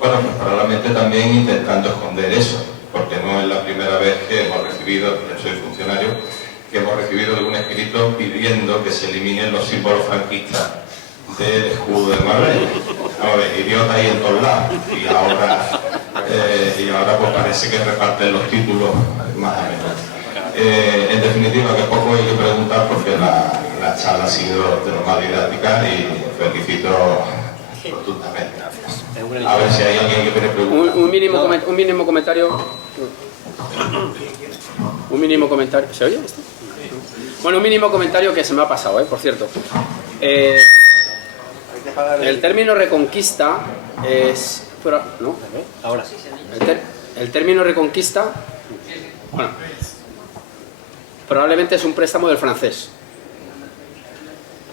pues probablemente también intentando esconder eso, porque no es la primera vez que hemos recibido, yo soy funcionario, que hemos recibido algún escrito pidiendo que se eliminen los símbolos franquistas del escudo de Marbella. Ahora, idiota ahí en todos lados. Y ahora pues parece que reparten los títulos más o menos. En definitiva, que poco hay que preguntar porque la charla ha sido de lo más didáctica y felicito rotundamente. A ver si hay alguien que quiere preguntar. Un mínimo comentario. Un mínimo comentario. ¿Se oye esto? Bueno, un mínimo comentario que se me ha pasado, por cierto. El término reconquista es... ¿no? Ahora sí. El término reconquista, bueno, probablemente es un préstamo del francés,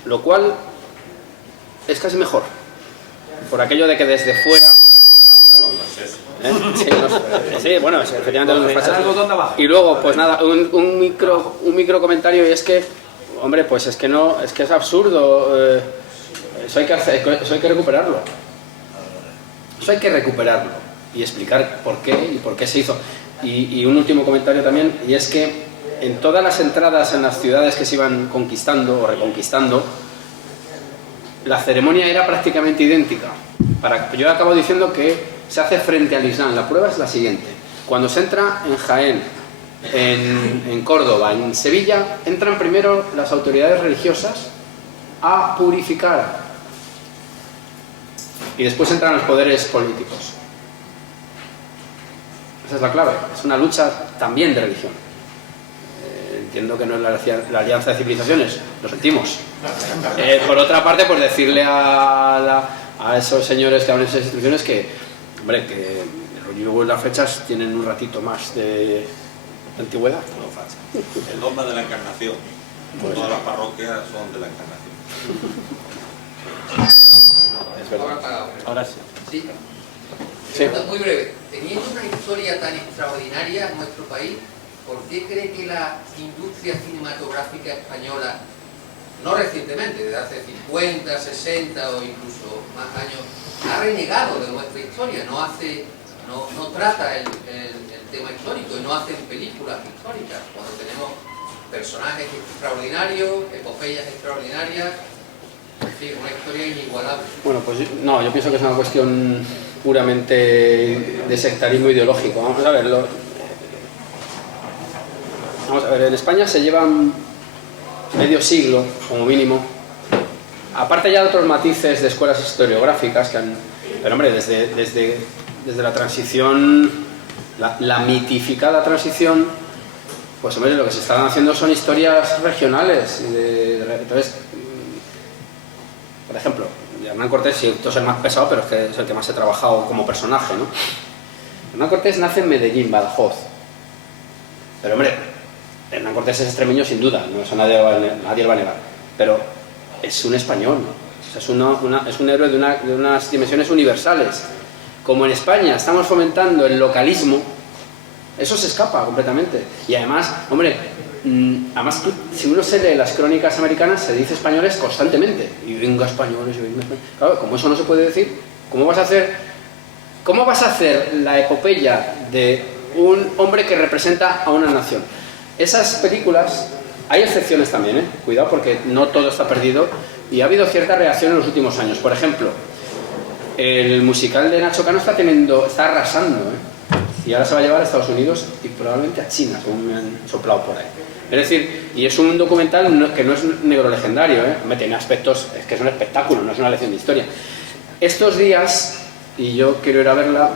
lo cual es casi mejor, por aquello de que desde fuera... Sí, bueno, efectivamente los franceses. Y luego, pues nada, un micro comentario, y es que, hombre, pues es que no, es que es absurdo. Eso hay que recuperarlo. Eso hay que recuperarlo y explicar por qué y por qué se hizo. Y un último comentario también, y es que en todas las entradas en las ciudades que se iban conquistando o reconquistando, la ceremonia era prácticamente idéntica. Yo acabo diciendo que se hace frente al Islam. La prueba es la siguiente. Cuando se entra en Jaén, en Córdoba, en Sevilla, entran primero las autoridades religiosas a purificar y después entran los poderes políticos. Esa es la clave. Es una lucha también de religión. Entiendo que no es la alianza de civilizaciones, lo sentimos. Por otra parte, pues decirle a esos señores que hablan esas instituciones que, hombre, que luego las fechas tienen un ratito más de antigüedad. El dogma de la Encarnación. Todas las parroquias son de la Encarnación. Es verdad. Ahora sí. Sí. Sí. Muy breve. Teniendo una historia tan extraordinaria en nuestro país, ¿por qué cree que la industria cinematográfica española, no recientemente, desde hace 50, 60 o incluso más años, ha renegado de nuestra historia, no trata el tema histórico y no hacen películas históricas, cuando tenemos personajes extraordinarios, epopeyas extraordinarias, en fin, una historia inigualable? Bueno, pues no, yo pienso que es una cuestión puramente de sectarismo ideológico. Vamos a ver, en España se llevan medio siglo, como mínimo, aparte ya de otros matices de escuelas historiográficas que han... Pero hombre, desde la transición, la mitificada transición, pues hombre, lo que se están haciendo son historias regionales. Entonces, por ejemplo, Hernán Cortés, si esto es el más pesado, pero es que es el que más he trabajado como personaje, ¿no? Hernán Cortés nace en Medellín, Badajoz. Pero hombre, Hernán Cortés es extremeño sin duda, no, eso nadie lo va a negar. Pero es un español, ¿no? O sea, es un héroe de unas dimensiones universales. Como en España estamos fomentando el localismo, eso se escapa completamente. Y además, hombre, si uno se lee las crónicas americanas, se dice españoles constantemente. Y venga españoles, y venga españoles. Claro, como eso no se puede decir, ¿cómo vas a hacer la epopeya de un hombre que representa a una nación? Esas películas, hay excepciones también, ¿eh? Cuidado, porque no todo está perdido. Y ha habido cierta reacción en los últimos años. Por ejemplo, el musical de Nacho Cano está arrasando, ¿eh? Y ahora se va a llevar a Estados Unidos y probablemente a China, según me han soplado por ahí. Es decir, y es un documental que no es negro legendario, ¿eh? Tiene aspectos, es que es un espectáculo, no es una lección de historia. Estos días, y yo quiero ir a verla,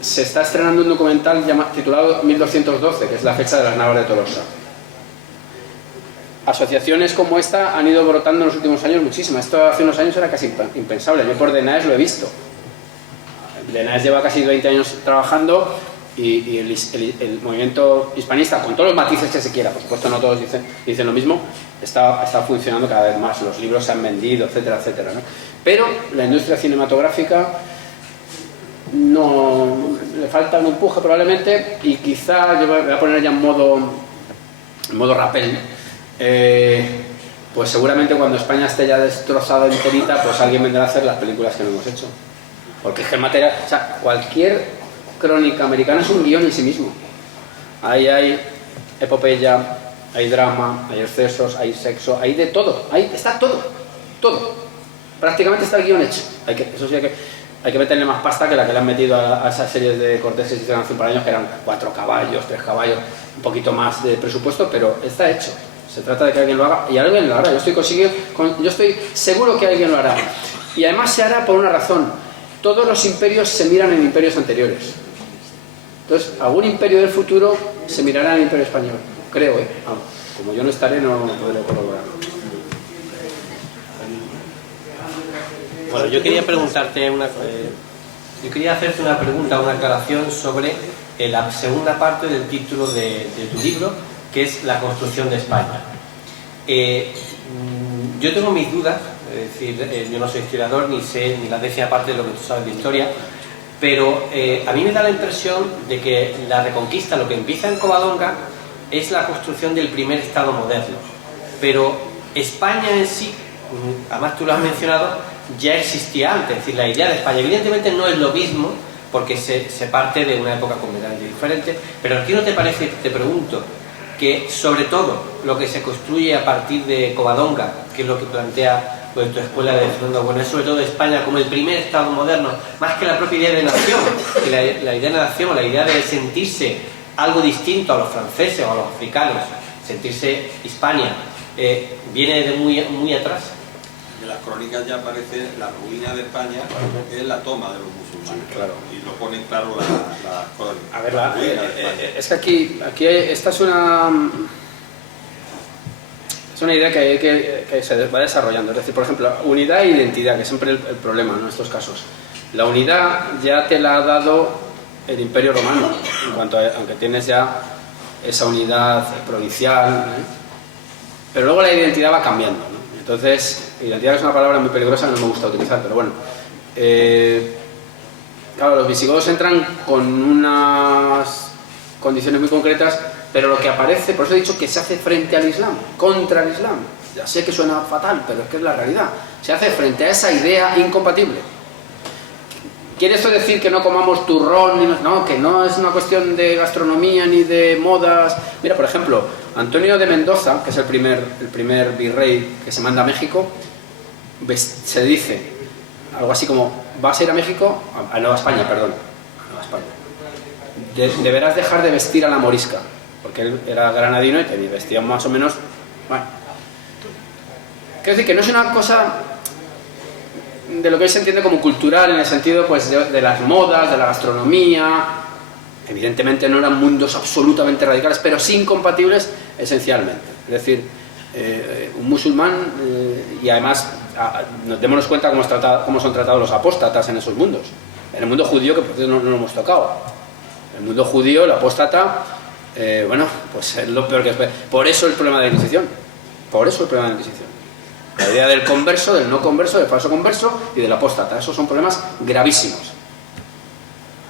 se está estrenando un documental titulado 1212, que es la fecha de las Navas de Tolosa. Asociaciones como esta han ido brotando en los últimos años muchísimas. Esto hace unos años era casi impensable. Yo por DENAES lo he visto. DENAES lleva casi 20 años trabajando y el movimiento hispanista, con todos los matices que se quiera, por supuesto no todos dicen lo mismo, está funcionando cada vez más. Los libros se han vendido, etcétera, etcétera, ¿no? Pero la industria cinematográfica no le falta un empuje probablemente, y quizá yo voy a poner ya en modo rappel. Pues seguramente cuando España esté ya destrozada enterita, pues alguien vendrá a hacer las películas que no hemos hecho, porque es que el material, o sea, cualquier crónica americana es un guión en sí mismo. Ahí hay epopeya, hay drama, hay excesos, hay sexo, hay de todo, ahí está todo, prácticamente está el guión hecho. Eso sí, hay que meterle más pasta que la que le han metido a esas series de Cortés que se hicieron hace un par de años, que eran 4 caballos, 3 caballos, un poquito más de presupuesto, pero está hecho. Se trata de que alguien lo haga, y alguien lo hará. Yo estoy seguro que alguien lo hará. Y además se hará por una razón. Todos los imperios se miran en imperios anteriores. Entonces, algún imperio del futuro se mirará en el imperio español. Creo, ¿eh? Como yo no estaré, no podré corroborarlo. Bueno, yo quería preguntarte yo quería hacerte una pregunta, una aclaración sobre la segunda parte del título de tu libro, que es la construcción de España. Yo tengo mis dudas, es decir, yo no soy historiador ni sé ni la décima parte de lo que tú sabes de historia, pero a mí me da la impresión de que la Reconquista, lo que empieza en Covadonga, es la construcción del primer Estado moderno, pero España en sí, además tú lo has mencionado, ya existía antes. Es decir, la idea de España evidentemente no es lo mismo, porque se parte de una época completamente diferente, pero ¿a ti no te parece, te pregunto, que sobre todo lo que se construye a partir de Covadonga, que es lo que plantea pues, tu escuela de Fernando Bueno, es sobre todo España como el primer Estado moderno, más que la propia idea de nación, que la idea de nación, la idea de sentirse algo distinto a los franceses o a los africanos, sentirse Hispania, viene de muy atrás? En las crónicas ya aparece la ruina de España, que es la toma de los musulmanes. Claro. Y lo ponen claro las crónicas. A ver, es que aquí esta es una idea que se va desarrollando. Es decir, por ejemplo, unidad e identidad, que es siempre el problema, ¿no?, en estos casos. La unidad ya te la ha dado el Imperio Romano, en cuanto aunque tienes ya esa unidad provincial, ¿eh? Pero luego la identidad va cambiando, ¿no? Entonces, identidad es una palabra muy peligrosa que no me gusta utilizar, pero bueno. Claro, los visigodos entran con unas condiciones muy concretas pero lo que aparece, por eso he dicho que se hace frente al Islam, contra el Islam. Ya sé que suena fatal, pero es que es la realidad. Se hace frente a esa idea incompatible. ¿Quiere esto decir que no comamos turrón? No, que no es una cuestión de gastronomía ni de modas. Mira, por ejemplo, Antonio de Mendoza, que es el primer virrey que se manda a México, se dice algo así como: vas a ir a México, a Nueva España, perdón, a Nueva España. Deberás dejar de vestir a la morisca, porque él era granadino y te vestía más o menos. Bueno, quiero decir que no es una cosa de lo que hoy se entiende como cultural, en el sentido pues de las modas, de la gastronomía. Evidentemente no eran mundos absolutamente radicales, pero sí incompatibles esencialmente. Es decir, un musulmán, y además démonos cuenta cómo son tratados los apóstatas en esos mundos. En el mundo judío, que por cierto no lo hemos tocado. En el mundo judío, el apóstata, bueno, pues es lo peor que es. Por eso el problema de la Inquisición. Por eso el problema de la Inquisición. La idea del converso, del no converso, del falso converso y del apóstata. Esos son problemas gravísimos.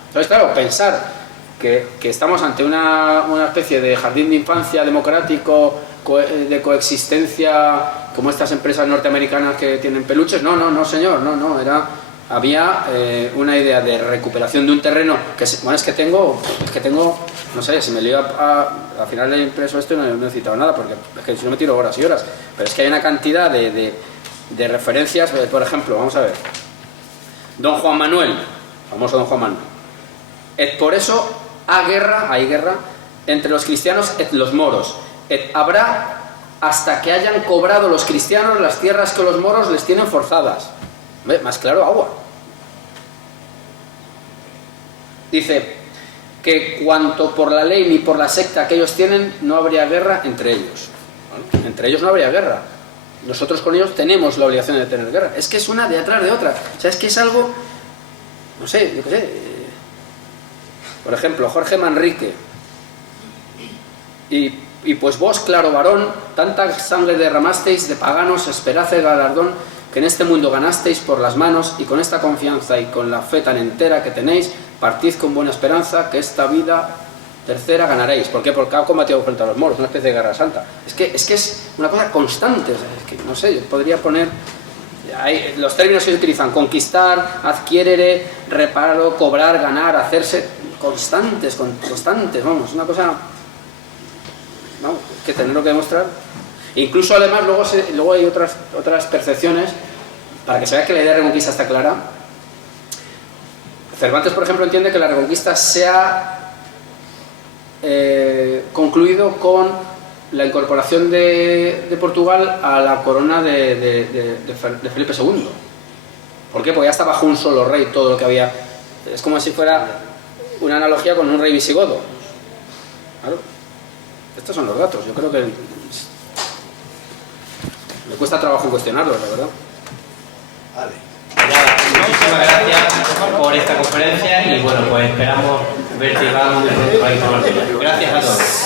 Entonces, claro, pensar que estamos ante una especie de jardín de infancia democrático, de coexistencia, como estas empresas norteamericanas que tienen peluches, no, señor, no, había una idea de recuperación de un terreno que, bueno, es que tengo, no sé, si me lío al final he impreso esto y no he citado nada, porque es que yo me tiro horas y horas, pero es que hay una cantidad de referencias. Por ejemplo, vamos a ver, Don Juan Manuel, famoso Don Juan Manuel: et por eso hay guerra entre los cristianos et los moros, et habrá hasta que hayan cobrado los cristianos las tierras que los moros les tienen forzadas. Más claro, agua. Dice que cuanto por la ley ni por la secta que ellos tienen, no habría guerra entre ellos. Bueno, entre ellos no habría guerra. Nosotros con ellos tenemos la obligación de tener guerra. Es que es una detrás de otra. O sea, es que es algo, no sé, yo qué sé. Por ejemplo, Jorge Manrique. Y pues vos, claro varón, tanta sangre derramasteis, de paganos esperad el galardón que en este mundo ganasteis por las manos, y con esta confianza y con la fe tan entera que tenéis, partid con buena esperanza que esta vida tercera ganaréis. ¿Por qué? Porque ha combatido frente a los moros, una especie de guerra santa. Es que es una cosa constante. O sea, es que, no sé, yo podría poner... los términos que se utilizan: conquistar, adquiere, repararlo, cobrar, ganar, hacerse... constantes, vamos, una cosa... ¿no? Que tenerlo que demostrar. Incluso además luego hay otras percepciones, para que se vea que la idea de reconquista está clara. Cervantes, por ejemplo, entiende que la reconquista se ha concluido con la incorporación de Portugal a la corona de Felipe II. ¿Por qué? Porque ya está bajo un solo rey todo lo que había. Es como si fuera una analogía con un rey visigodo. ¿Claro? Estos son los datos. Yo creo que me cuesta trabajo cuestionarlos, la verdad. Vale. Muchísimas gracias por esta conferencia y bueno, pues esperamos verte y vamos de pronto. Gracias a todos.